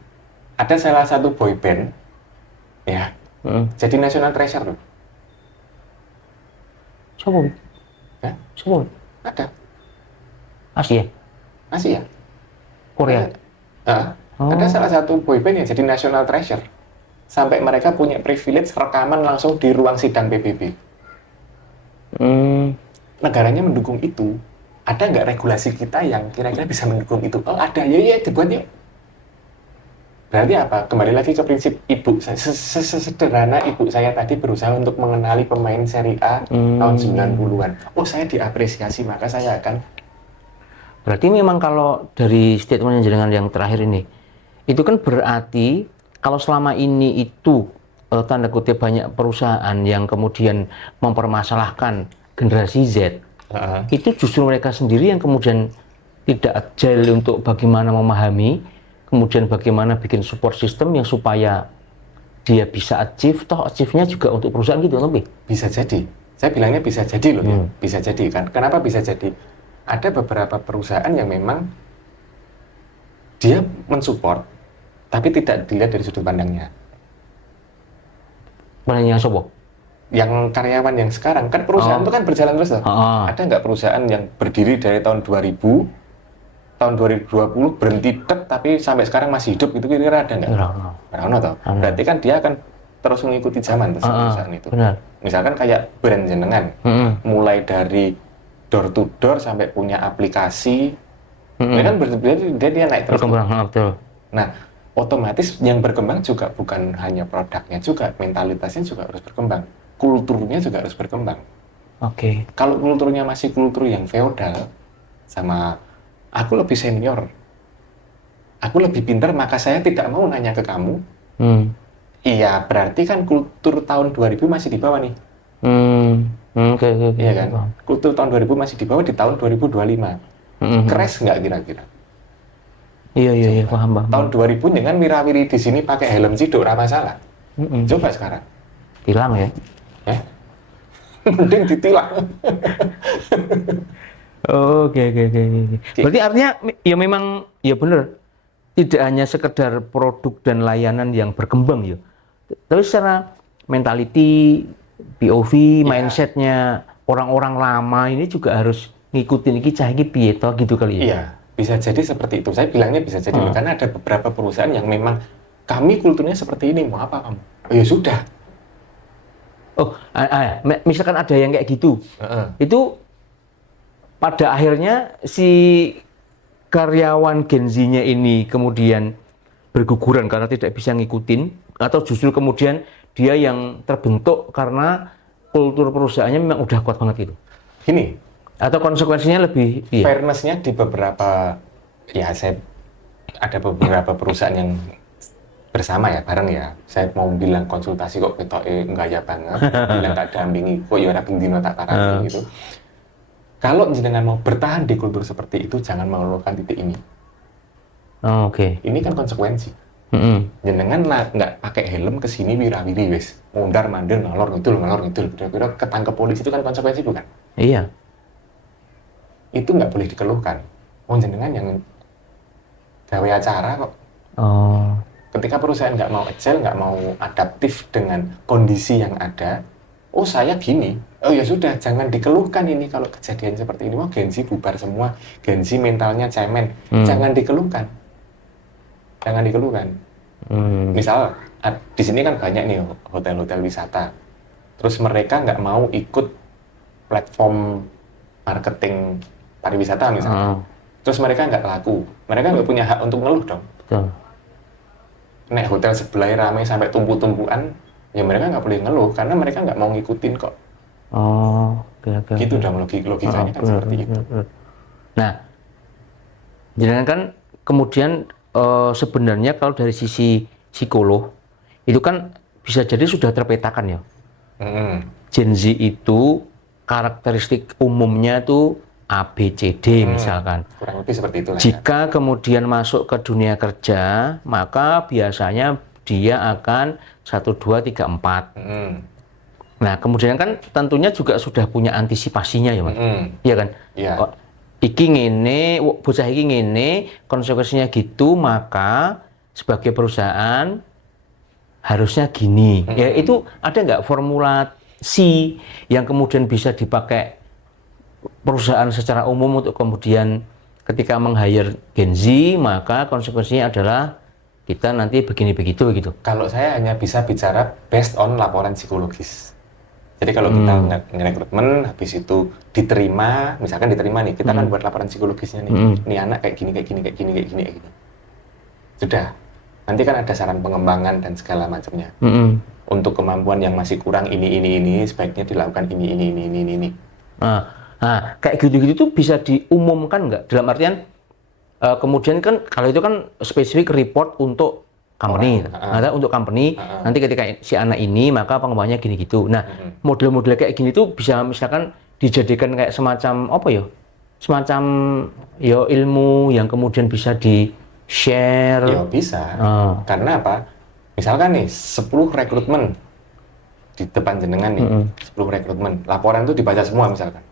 ada salah satu boy band, ya, jadi national treasure loh. Siapa? Ya? Siapa? Ada. Asia. Korea. Ada salah satu boyband yang jadi national treasure. Sampai mereka punya privilege rekaman langsung di ruang sidang PBB. Negaranya mendukung itu. Ada nggak regulasi kita yang kira-kira bisa mendukung itu? Oh ada, ya dibuat ya. Berarti apa? Kembali lagi ke prinsip ibu. Sesederhana ibu saya tadi berusaha untuk mengenali pemain Serie A tahun 90-an. Oh saya diapresiasi, maka saya akan. Berarti memang kalau dari statement jenengan yang terakhir ini, itu kan berarti kalau selama ini itu tanda kutip banyak perusahaan yang kemudian mempermasalahkan generasi Z, itu justru mereka sendiri yang kemudian tidak agile untuk bagaimana memahami, kemudian bagaimana bikin support system yang supaya dia bisa achieve, toh achieve-nya juga untuk perusahaan gitu, lebih. Bisa jadi. Saya bilangnya bisa jadi loh ya. Bisa jadi kan. Kenapa bisa jadi? Ada beberapa perusahaan yang memang dia mensupport, tapi tidak dilihat dari sudut pandangnya. Mana yang sobo? Yang karyawan yang sekarang, kan perusahaan itu kan berjalan terus loh. Ada nggak perusahaan yang berdiri dari tahun 2000, tahun 2020 berhenti tapi sampai sekarang masih hidup gitu, kira-kira ada nggak? Nggak toh. Berarti kan dia akan terus mengikuti zaman tuh perusahaan itu. Benar. Misalkan kayak brand jenengan, mulai dari door to door sampai punya aplikasi, ini kan berarti dia naik terus. Betul. Nah, otomatis yang berkembang juga bukan hanya produknya juga, mentalitasnya juga harus berkembang, kulturnya juga harus berkembang. Oke. Kalau kulturnya masih kultur yang feodal, sama aku lebih senior, aku lebih pintar, maka saya tidak mau nanya ke kamu. Iya, berarti kan kultur tahun 2000 masih di bawah nih. Oke. Iya kan? Kultur tahun 2000 masih di bawah di tahun 2025. Crash nggak kira-kira? Iya, paham. Tahun 2000 dengan wirawiri di sini pakai helm ciduk, nggak masalah. Coba sekarang. Tilang ya? Mending ditilang. Oke. Berarti artinya ya memang ya benar, tidak hanya sekedar produk dan layanan yang berkembang ya, tapi secara mentality, POV, mindsetnya orang-orang lama ini juga harus ngikutin iki cah iki piye toh gitu kali ya. Iya, bisa jadi seperti itu. Saya bilangnya bisa jadi karena ada beberapa perusahaan yang memang kami kulturnya seperti ini, mau apa kamu? Oh, ya sudah. Misalkan ada yang kayak gitu, itu pada akhirnya si karyawan Gen Z-nya ini kemudian berguguran karena tidak bisa ngikutin, atau justru kemudian dia yang terbentuk karena kultur perusahaannya memang udah kuat banget gitu. Gini, atau konsekuensinya lebih fairness-nya di beberapa, ya saya ada beberapa perusahaan yang bersama ya, bareng ya. Saya mau bilang konsultasi kok ketoke gaya banget, bilang tak dampingi kok ya ora pindino tak karani gitu. Kalau jenengan mau bertahan di kultur seperti itu, jangan mengeluarkan titik ini. Oke. Ini kan konsekuensi. Jenengan nggak pakai helm ke sini wirawiri wes, mondar mandir ngalor ngidul, kira-kira ketangkep polisi, itu kan konsekuensi bukan? Iya. Itu nggak boleh dikeluhkan. Jenengan yang gawe acara kok. Ketika perusahaan nggak mau agile, nggak mau adaptif dengan kondisi yang ada, saya gini, ya sudah, jangan dikeluhkan ini kalau kejadian seperti ini. Gen Z bubar semua, Gen Z mentalnya cemen, jangan dikeluhkan. Misal, di sini kan banyak nih hotel-hotel wisata, terus mereka nggak mau ikut platform marketing pariwisata misalnya, terus mereka nggak laku, mereka nggak punya hak untuk ngeluh dong. Betul. Nek hotel sebelah ramai sampai tumpu-tumpuan, ya mereka nggak boleh ngeluh karena mereka nggak mau ngikutin kok. Okay. Gitu dong logikanya kan seperti itu. Nah, jangan kan kemudian sebenarnya kalau dari sisi psikolog itu kan bisa jadi sudah terpetakan ya. Gen Z itu karakteristik umumnya tuh A, B, C, D misalkan. Kurang lebih seperti itu. Jika kemudian masuk ke dunia kerja, maka biasanya dia akan 1, 2, 3, 4. Nah, kemudian kan tentunya juga sudah punya antisipasinya ya, Mas. Iya kan? Iya. Iki ngene, bocah iki ngene, konsekuensinya gitu, maka sebagai perusahaan harusnya gini. Ya itu ada nggak formulasi yang kemudian bisa dipakai perusahaan secara umum untuk kemudian ketika meng-hire Gen Z, maka konsekuensinya adalah kita nanti begini begitu gitu. Kalau saya hanya bisa bicara based on laporan psikologis. Jadi kalau kita ngerekrutmen, habis itu diterima, misalkan diterima nih, kita kan buat laporan psikologisnya nih. Ini anak kayak gini. Sudah. Nanti kan ada saran pengembangan dan segala macamnya. Untuk kemampuan yang masih kurang ini, sebaiknya dilakukan ini. Nah, kayak gitu-gitu tuh bisa diumumkan nggak? Dalam artian, kemudian kan kalau itu kan spesifik report untuk company, untuk company, nanti ketika si anak ini maka pengembangannya gini gitu. Nah, model-model kayak gini tuh bisa misalkan dijadikan kayak semacam apa ya? Semacam ya ilmu yang kemudian bisa di-share. Ya bisa. Karena apa? Misalkan nih 10 rekrutmen di depan jenengan nih, 10 rekrutmen, laporan itu dibaca semua misalkan.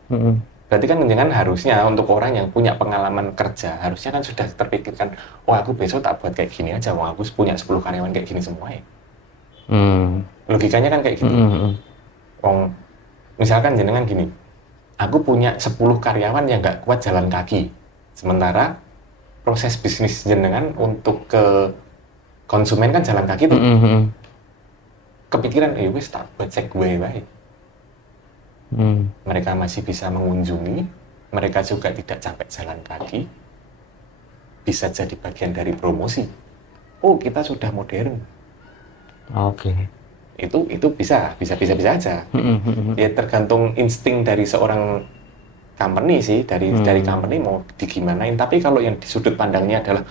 Berarti kan jenengan harusnya untuk orang yang punya pengalaman kerja, harusnya kan sudah terpikirkan, oh aku besok tak buat kayak gini aja, wah aku punya 10 karyawan kayak gini semua ya. Logikanya kan kayak gitu. Misalkan jenengan gini, aku punya 10 karyawan yang nggak kuat jalan kaki, sementara proses bisnis jenengan untuk ke konsumen kan jalan kaki tuh. Kepikiran, wis tak buat Segway baik. Mereka masih bisa mengunjungi, mereka juga tidak capek jalan kaki, bisa jadi bagian dari promosi. Oh, kita sudah modern. Oke. Itu bisa aja. Ya tergantung insting dari seorang company sih, dari company mau digimanain. Tapi kalau yang di sudut pandangnya adalah,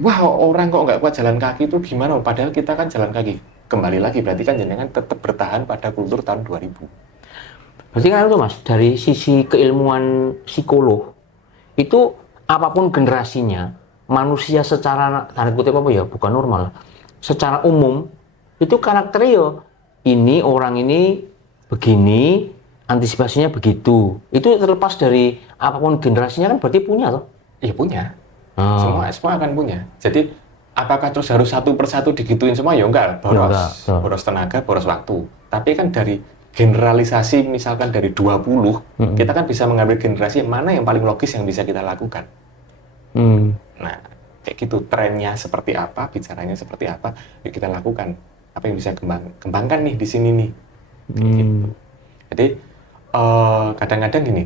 wah orang kok nggak kuat jalan kaki itu gimana? Padahal kita kan jalan kaki. Kembali lagi, berarti kan jenengan tetap bertahan pada kultur tahun 2000. Berarti kan itu Mas, dari sisi keilmuan psikolog, itu apapun generasinya, manusia secara, tanda kutip apa ya, bukan normal, secara umum, itu karakternya ya, ini orang ini begini, antisipasinya begitu. Itu terlepas dari apapun generasinya kan berarti punya toh? Iya punya. Semua akan punya. Jadi apakah terus harus satu persatu digituin semua? Ya enggak, boros tenaga, boros waktu. Tapi kan dari generalisasi misalkan dari 20, kita kan bisa mengambil generasi mana yang paling logis yang bisa kita lakukan. Nah, kayak gitu, trennya seperti apa, bicaranya seperti apa, yuk kita lakukan. Apa yang bisa kembangkan nih di sini nih. Gitu. Jadi kadang-kadang gini,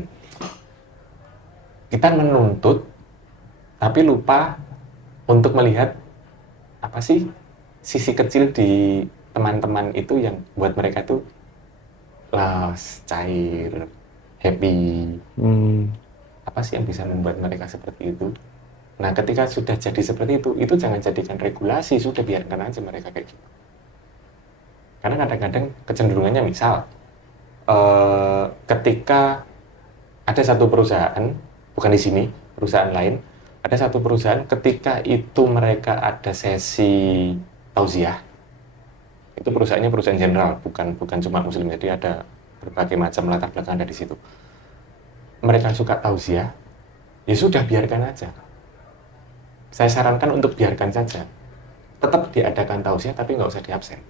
kita menuntut tapi lupa untuk melihat apa sih sisi kecil di teman-teman itu yang buat mereka tuh cair, happy. Apa sih yang bisa membuat mereka seperti itu? Nah, ketika sudah jadi seperti itu jangan jadikan regulasi, sudah biarkan aja mereka kayak gitu. Karena kadang-kadang kecenderungannya misal, ketika ada satu perusahaan, bukan di sini, perusahaan lain, ada satu perusahaan ketika itu mereka ada sesi tausiah, itu perusahaannya perusahaan general, bukan cuma muslim, jadi ada berbagai macam latar belakang ada di situ. Mereka suka tausiah, ya sudah biarkan aja. Saya sarankan untuk biarkan saja. Tetap diadakan tausiah, tapi nggak usah diabsen.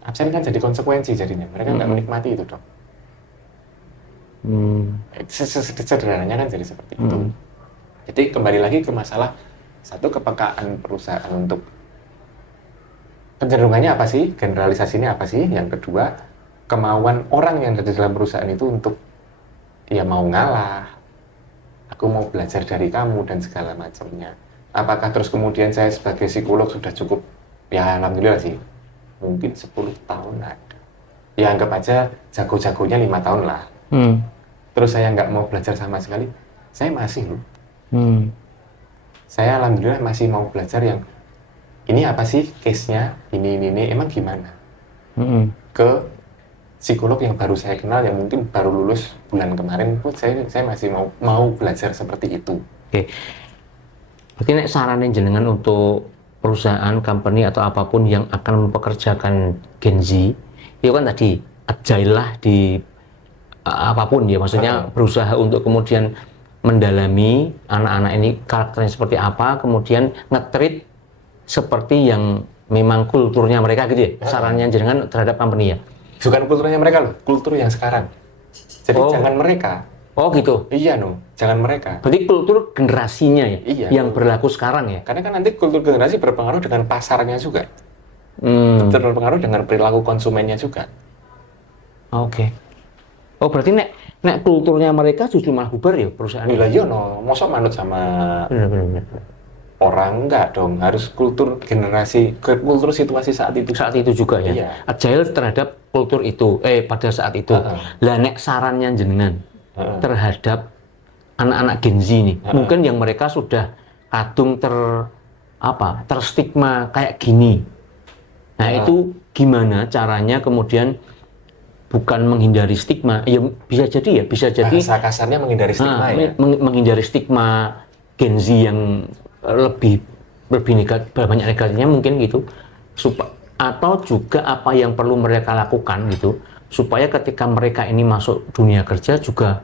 Absen kan jadi konsekuensi jadinya. Mereka nggak menikmati itu, dong. Sederhananya kan jadi seperti itu. Jadi kembali lagi ke masalah satu, kepekaan perusahaan untuk kecenderungannya apa sih, generalisasinya apa sih. Yang kedua, kemauan orang yang ada di dalam perusahaan itu untuk ya mau ngalah, aku mau belajar dari kamu dan segala macamnya. Apakah terus kemudian saya sebagai psikolog sudah cukup? Ya alhamdulillah sih. Mungkin 10 tahun ada. Ya anggap aja jago-jagonya 5 tahun lah. Terus saya nggak mau belajar sama sekali, saya masih loh. Saya alhamdulillah masih mau belajar yang ini apa sih case-nya, ini, emang gimana? Ke psikolog yang baru saya kenal, yang mungkin baru lulus bulan kemarin pun saya masih mau belajar seperti itu. Oke. Berarti nek saranin jenengan untuk perusahaan, company atau apapun yang akan mempekerjakan Gen Z, itu kan tadi agile lah di apapun ya, maksudnya berusaha untuk kemudian mendalami anak-anak ini karakternya seperti apa, kemudian nge-treat seperti yang memang kulturnya mereka gitu ya. Sarannya jenengan terhadap company ya. Bukan kulturnya mereka loh, kultur yang sekarang. Jadi jangan mereka. Oh gitu. Iya jangan mereka. Berarti kultur generasinya ya, iya, yang berlaku sekarang ya. Karena kan nanti kultur generasi berpengaruh dengan pasarnya juga. Berpengaruh dengan perilaku konsumennya juga. Oke. Oh berarti nek kulturnya mereka justru malah bubar ya perusahaan. Iya mosok manut sama benar. Orang enggak dong, harus kultur generasi, kultur situasi saat itu. Saat itu juga ya. Iya. Agile terhadap kultur itu, pada saat itu. Lah nek sarannya jenengan terhadap anak-anak Gen Z nih, mungkin yang mereka sudah kadung terstigma kayak gini. Nah itu gimana caranya kemudian bukan menghindari stigma, ya bisa jadi bahasa kasarnya menghindari stigma menghindari stigma Gen Z yang lebih banyak negatifnya mungkin gitu, atau juga apa yang perlu mereka lakukan gitu supaya ketika mereka ini masuk dunia kerja juga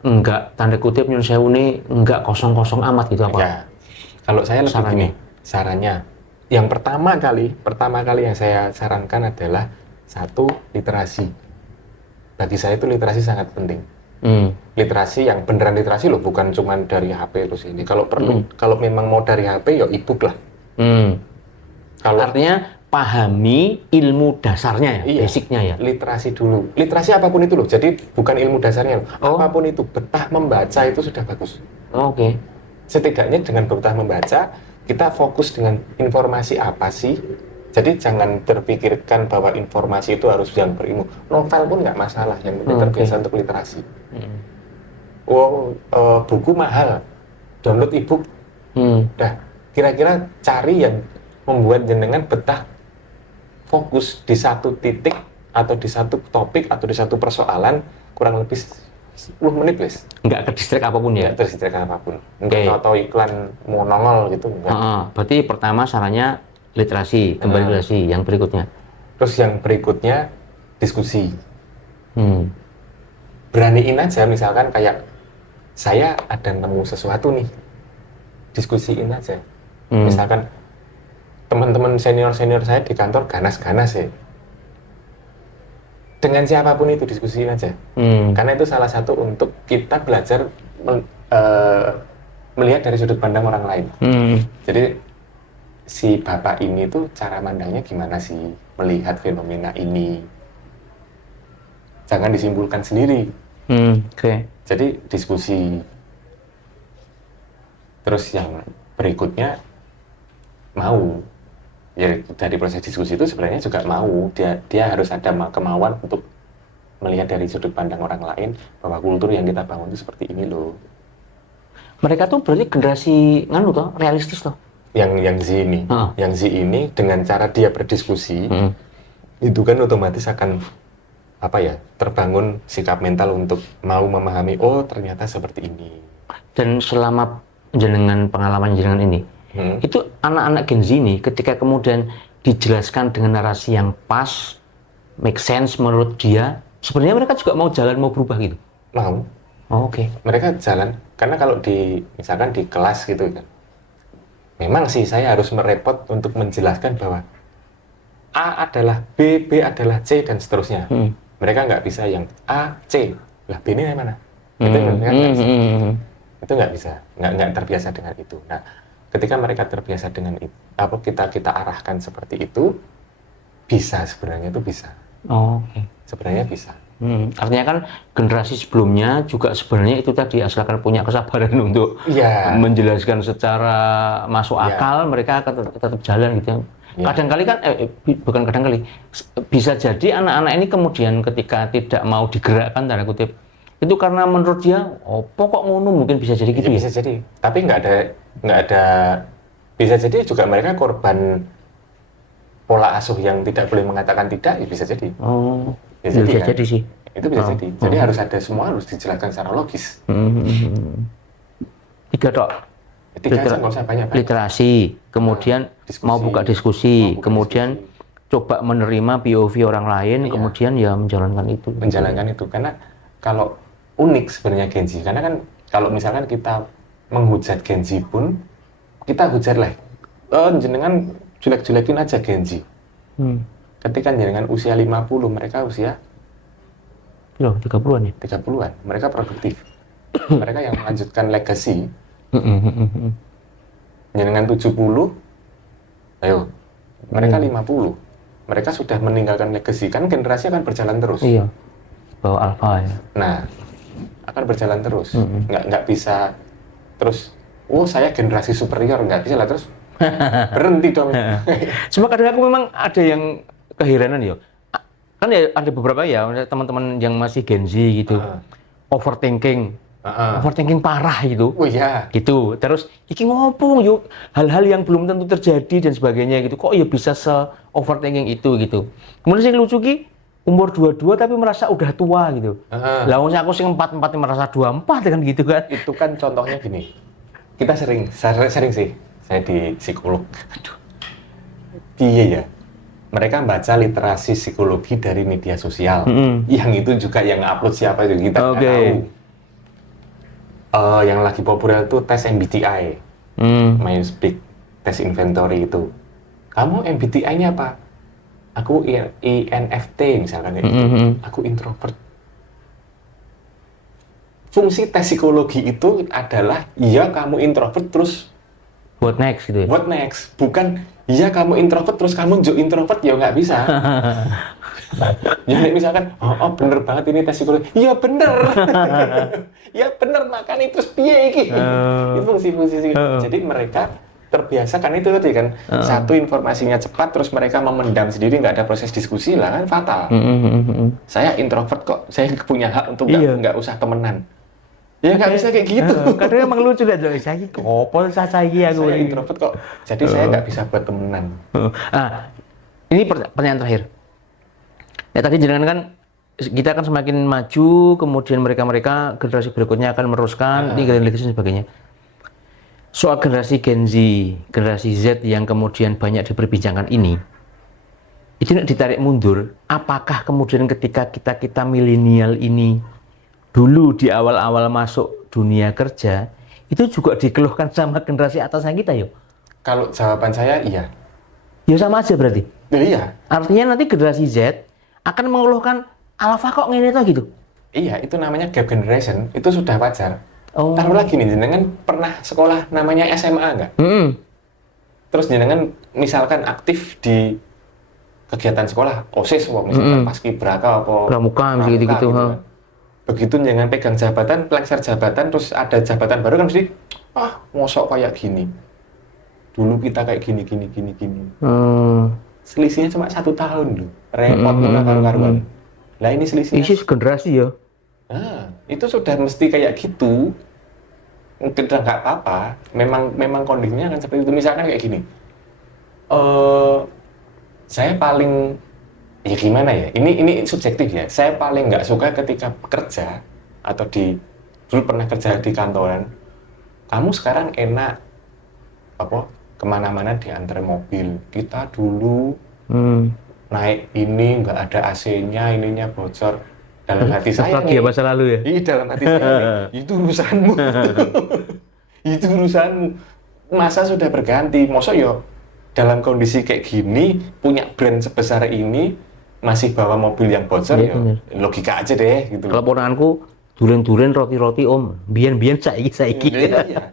enggak tanda kutip nyun sewu ini enggak kosong-kosong amat gitu apa? Ya, kalau saya lebih Sarannya? gini, sarannya yang pertama kali yang saya sarankan adalah satu, literasi. Bagi saya itu literasi sangat penting. Literasi yang beneran literasi loh, bukan cuma dari HP terus ini. Kalau perlu, kalau memang mau dari HP ya e-book lah. Kalau Artinya pahami ilmu dasarnya ya, iya, basicnya ya. literasi dulu. Literasi apapun itu loh. Jadi bukan ilmu dasarnya loh. Oh. Apapun itu, betah membaca itu sudah bagus. Oke. Setidaknya dengan betah membaca, kita fokus dengan informasi apa sih. Jadi jangan terpikirkan bahwa informasi itu harus yang berilmu. Novel pun nggak masalah, yang penting terbiasa untuk literasi. Buku mahal, download e-book. Dah, kira-kira cari yang membuat jenengan betah fokus di satu titik atau di satu topik atau di satu persoalan kurang lebih 10 menit wes. Nggak ke distrik apapun ya? Nggak terdistraksi apapun. Nggak tahu iklan mau nongol gitu. Berarti pertama sarannya literasi, kembali literasi. Yang berikutnya? Terus yang berikutnya diskusi. Beraniin aja, misalkan kayak saya ada nemu sesuatu nih, diskusiin aja. Misalkan teman-teman senior saya di kantor ganas-ganas ya. Dengan siapapun itu diskusiin aja. Karena itu salah satu untuk kita belajar melihat dari sudut pandang orang lain. Jadi si bapak ini tuh cara mandangnya gimana sih melihat fenomena ini. Jangan disimpulkan sendiri. Jadi diskusi. Terus yang berikutnya mau. Ya dari proses diskusi itu sebenarnya juga mau dia harus ada kemauan untuk melihat dari sudut pandang orang lain bahwa kultur yang kita bangun itu seperti ini loh. Mereka tuh berarti generasi nganu toh, realistis toh. Yang si ini dengan cara dia berdiskusi itu kan otomatis akan terbangun sikap mental untuk mau memahami, oh ternyata seperti ini. Dan selama jenengan pengalaman jenengan ini itu anak-anak Gen Z ini ketika kemudian dijelaskan dengan narasi yang pas, make sense menurut dia, sebenarnya mereka juga mau jalan, mau berubah gitu? Mau. Oke. Mereka jalan, karena kalau misalkan di kelas gitu kan, memang sih saya harus merepot untuk menjelaskan bahwa A adalah B, B adalah C, dan seterusnya. Mereka nggak bisa yang A, C, lah B ini mana? Itu mereka nggak bisa. Itu nggak bisa, nggak terbiasa dengan itu. Nah, ketika mereka terbiasa dengan itu, kita arahkan seperti itu, bisa sebenarnya itu bisa. Oke. Sebenarnya bisa. Artinya kan generasi sebelumnya juga sebenarnya itu tadi asalkan punya kesabaran untuk menjelaskan secara masuk akal, mereka akan tetap jalan gitu. Kadang-kali kan, bukan kadang-kali, bisa jadi anak-anak ini kemudian ketika tidak mau digerakkan tanda kutip, itu karena menurut dia, pokok ngono, mungkin bisa jadi gitu ya? Bisa jadi, tapi nggak ada, bisa jadi juga mereka korban pola asuh yang tidak boleh mengatakan tidak, ya bisa jadi. Bisa jadi sih. Itu bisa jadi. Jadi harus ada, semua harus dijelaskan secara logis. 3 tok. 3 aja, nggak usah banyak. Literasi, kemudian diskusi, mau buka diskusi, kemudian coba menerima POV orang lain, kemudian ya menjalankan itu. Menjalankan itu, karena kalau unik sebenarnya Gen Z, karena kan kalau misalkan kita menghujat Gen Z pun, kita hujat lah, jenengan jelek-jelekin aja Gen Z. Ketika jenengan usia 50, mereka usia 30-an ya? 30-an, mereka produktif. Mereka yang melanjutkan legacy. Jenengan 70, ayo, mereka 50. Mereka sudah meninggalkan legacy, kan generasi akan berjalan terus. Iya, bawa alpha ya. Nah, akan berjalan terus. Nggak bisa terus, saya generasi superior, nggak bisa lah terus. Berhenti dong. Cuma kadang aku memang ada yang keheranan ya. Kan ya ada beberapa ya teman-teman yang masih Gen Z gitu. Overthinking. Overthinking parah gitu. Oh iya. Gitu. Terus iki ngopong yuk hal-hal yang belum tentu terjadi dan sebagainya gitu. Kok ya bisa se-overthinking itu gitu. Kemudian yang lucu ki umur 22 tapi merasa udah tua gitu. Lah wong aku sing 44 merasa 24 kan gitu kan. Itu kan contohnya gini. Kita sering sih saya di psikolog. Aduh. Piye ya? mereka baca literasi psikologi dari media sosial. Yang itu juga yang upload siapa itu kita nggak tahu. Yang lagi populer itu tes MBTI, Myers-Briggs tes inventory itu. Kamu MBTI-nya apa? Aku INFP misalkan kayak gitu. Aku introvert. Fungsi tes psikologi itu adalah ya kamu introvert terus what next gitu ya? What next? Bukan iya kamu introvert terus kamu introvert, ya nggak bisa. Jadi misalkan, oh bener banget ini tes psikologi. Iya bener. Ya bener, makanya terus piye iki. Itu fungsi-fungsi. Jadi mereka terbiasa kan itu tadi kan. Satu, informasinya cepat, terus mereka memendam sendiri, nggak ada proses diskusi lah kan fatal. Saya introvert kok, saya punya hak untuk nggak usah temenan. Ya nggak bisa kayak gitu. Kadang emang lucu deh, saya kopol saya aku. Saya introvert kok, jadi saya nggak bisa buat temenan. Ini pertanyaan terakhir. Ya tadi jenengan kan kita akan semakin maju, kemudian mereka generasi berikutnya akan meneruskan, generasi dan sebagainya. Soal generasi Gen Z, generasi Z yang kemudian banyak diperbincangkan ini, itu ditarik mundur. Apakah kemudian ketika kita milenial ini dulu di awal-awal masuk dunia kerja, itu juga dikeluhkan sama generasi atasnya kita yuk? Kalau jawaban saya iya. Ya sama aja berarti? Iya. Artinya nanti generasi Z akan mengeluhkan alpha kok ngene toh gitu? Iya, itu namanya gap generation, itu sudah wajar. Taruhlah gini, jenengan pernah sekolah namanya SMA nggak? Terus jenengan misalkan aktif di kegiatan sekolah, OSIS, misalkan paskibraka apa pramuka gitu kan. Begitu jangan pegang jabatan, lengser jabatan, terus ada jabatan baru kan mesti, mosok kayak gini. Dulu kita kayak gini. Selisihnya cuma 1 tahun loh, repot karuan. Lah ini selisihnya. Ini generasi ya. Itu sudah mesti kayak gitu. Udah nggak apa-apa. Memang kondisinya akan seperti itu. Misalkan kayak gini. Saya paling ya gimana ya, ini subjektif ya. Saya paling nggak suka ketika bekerja atau dulu pernah kerja di kantoran. Kamu sekarang enak kemana-mana diantar mobil. Kita dulu naik ini nggak ada AC-nya, ininya bocor. Dalam hati saya nih, masa lalu ya? Iya, dalam hati saya nih, itu urusanmu. Itu urusanmu. Masa sudah berganti, masa yo dalam kondisi kayak gini punya brand sebesar ini masih bawa mobil yang bocor, ya logika aja deh gitu. Kalau ponakanku duren-duren roti-roti om, biyen saiki. Iya.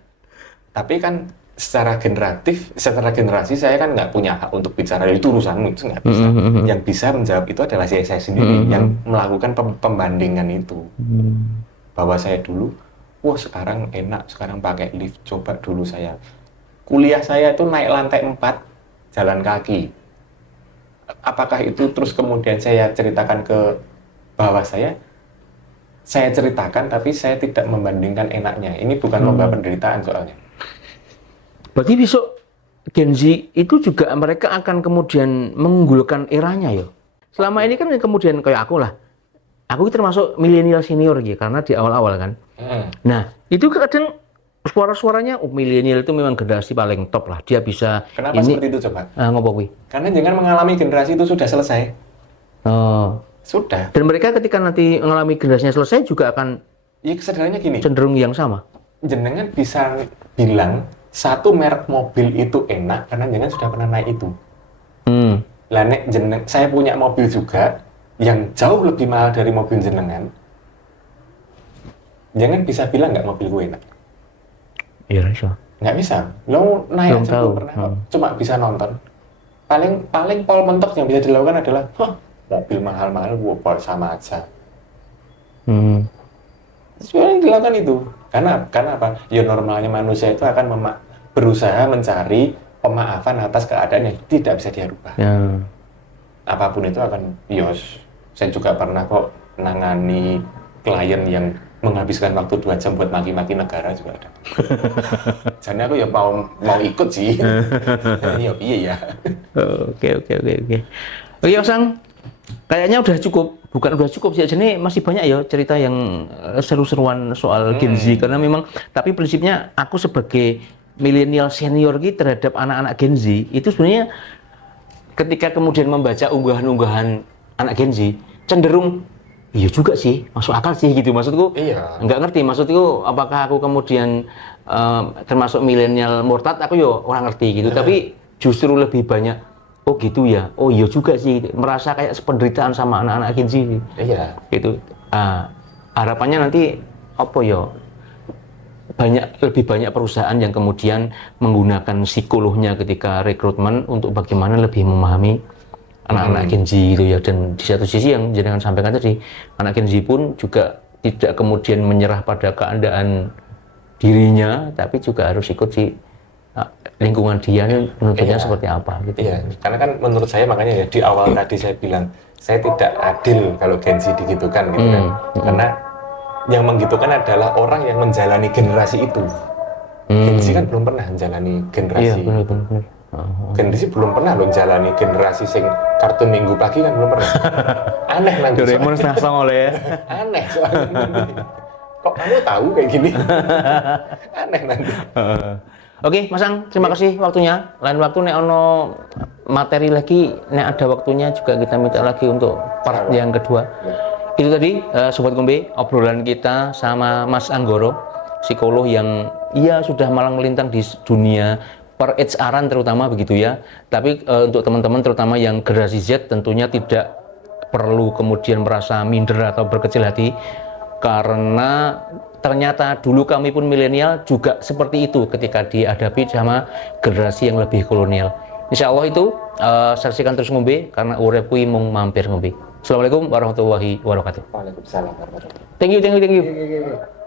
Tapi kan secara generasi saya kan nggak punya hak untuk bicara itu urusanmu, itu nggak bisa. Yang bisa menjawab itu adalah saya sendiri yang melakukan pembandingan itu. Bahwa saya dulu, sekarang enak, sekarang pakai lift, coba dulu saya. Kuliah saya itu naik lantai 4, jalan kaki. Apakah itu terus kemudian saya ceritakan ke bawah saya ceritakan, tapi saya tidak membandingkan enaknya. Ini bukan lomba penderitaan soalnya. Berarti besok Gen Z itu juga mereka akan kemudian mengunggulkan eranya ya. Selama ini kan kemudian kayak aku lah. Aku termasuk milenial senior gitu karena di awal-awal kan. Nah, itu kadang suara-suaranya milenial itu memang generasi paling top lah. Dia bisa. Kenapa seperti itu coba? Ngopo kuwi? Karena jangan mengalami generasi itu sudah selesai. Sudah. Dan mereka ketika nanti mengalami generasinya selesai juga akan kesadarannya gini. Cenderung yang sama. Jenengan bisa bilang satu merek mobil itu enak karena jenengan sudah pernah naik itu. Lah nek saya punya mobil juga yang jauh lebih mahal dari mobil jenengan. Jangan bisa bilang nggak mobil gue enak. Iya, bisa. Nggak bisa. Lo naik aja belum pernah cuma bisa nonton. Paling pol mentok yang bisa dilakukan adalah mobil mahal-mahal gue sama aja. Sebenarnya yang dilakukan itu. Karena apa? Ya normalnya manusia itu akan berusaha mencari pemaafan atas keadaan yang tidak bisa dia rubah. Apapun itu akan, saya juga pernah kok menangani klien yang menghabiskan waktu 2 jam buat maki-maki negara juga ada. Jadi aku ya mau ikut sih. Iya. Oke. Oke, Mas Sang. Kayaknya udah cukup. Bukan udah cukup sih, jadi masih banyak ya cerita yang seru-seruan soal Gen Z karena memang, tapi prinsipnya aku sebagai milenial senior terhadap anak-anak Gen Z itu sebenarnya ketika kemudian membaca unggahan-unggahan anak Gen Z, cenderung iya juga sih, masuk akal sih gitu. Maksudku, nggak ngerti. Maksudku, apakah aku kemudian termasuk milenial murtad? Aku yo orang ngerti gitu. Tapi justru lebih banyak, oh gitu ya, oh iya juga sih. Merasa kayak sependeritaan sama anak-anak Gen Z. Iya. Gitu. Harapannya nanti apa yo? Lebih banyak perusahaan yang kemudian menggunakan psikolognya ketika rekrutmen untuk bagaimana lebih memahami anak-anak Gen Z gitu ya. Dan di satu sisi yang jangan sampaikan tadi, anak Gen Z pun juga tidak kemudian menyerah pada keadaan dirinya, tapi juga harus ikut si lingkungan dia menuntutnya seperti apa gitu. Iya, karena kan menurut saya makanya ya di awal tadi saya bilang saya tidak adil kalau Gen Z digitukan gitu kan. Karena yang menggitukan adalah orang yang menjalani generasi itu. Gen Z kan belum pernah menjalani generasi. Iya, benar. Gen Z belum pernah loh menjalani generasi sing kartun minggu pagi kan belum pernah. Aneh nanti. Doraemon setengah songol ya. Aneh soalnya nanti. Kok kamu tahu kayak gini? Aneh nanti. Oke, Mas Ang, terima kasih waktunya. Lain waktu nek ono materi lagi, nek ada waktunya juga kita minta lagi untuk part yang kedua. Itu tadi Sobat Kombe, obrolan kita sama Mas Anggoro, psikolog yang sudah malang melintang di dunia per HR-an terutama begitu ya. Tapi untuk teman-teman terutama yang generasi Z tentunya tidak perlu kemudian merasa minder atau berkecil hati, karena ternyata dulu kami pun milenial juga seperti itu ketika dihadapi sama generasi yang lebih kolonial. Insya Allah itu saksikan terus Ngombe, karena urip kuwi mung mampir ngombe. Assalamualaikum warahmatullahi wabarakatuh. Waalaikumsalam warahmatullahi wabarakatuh. Thank you.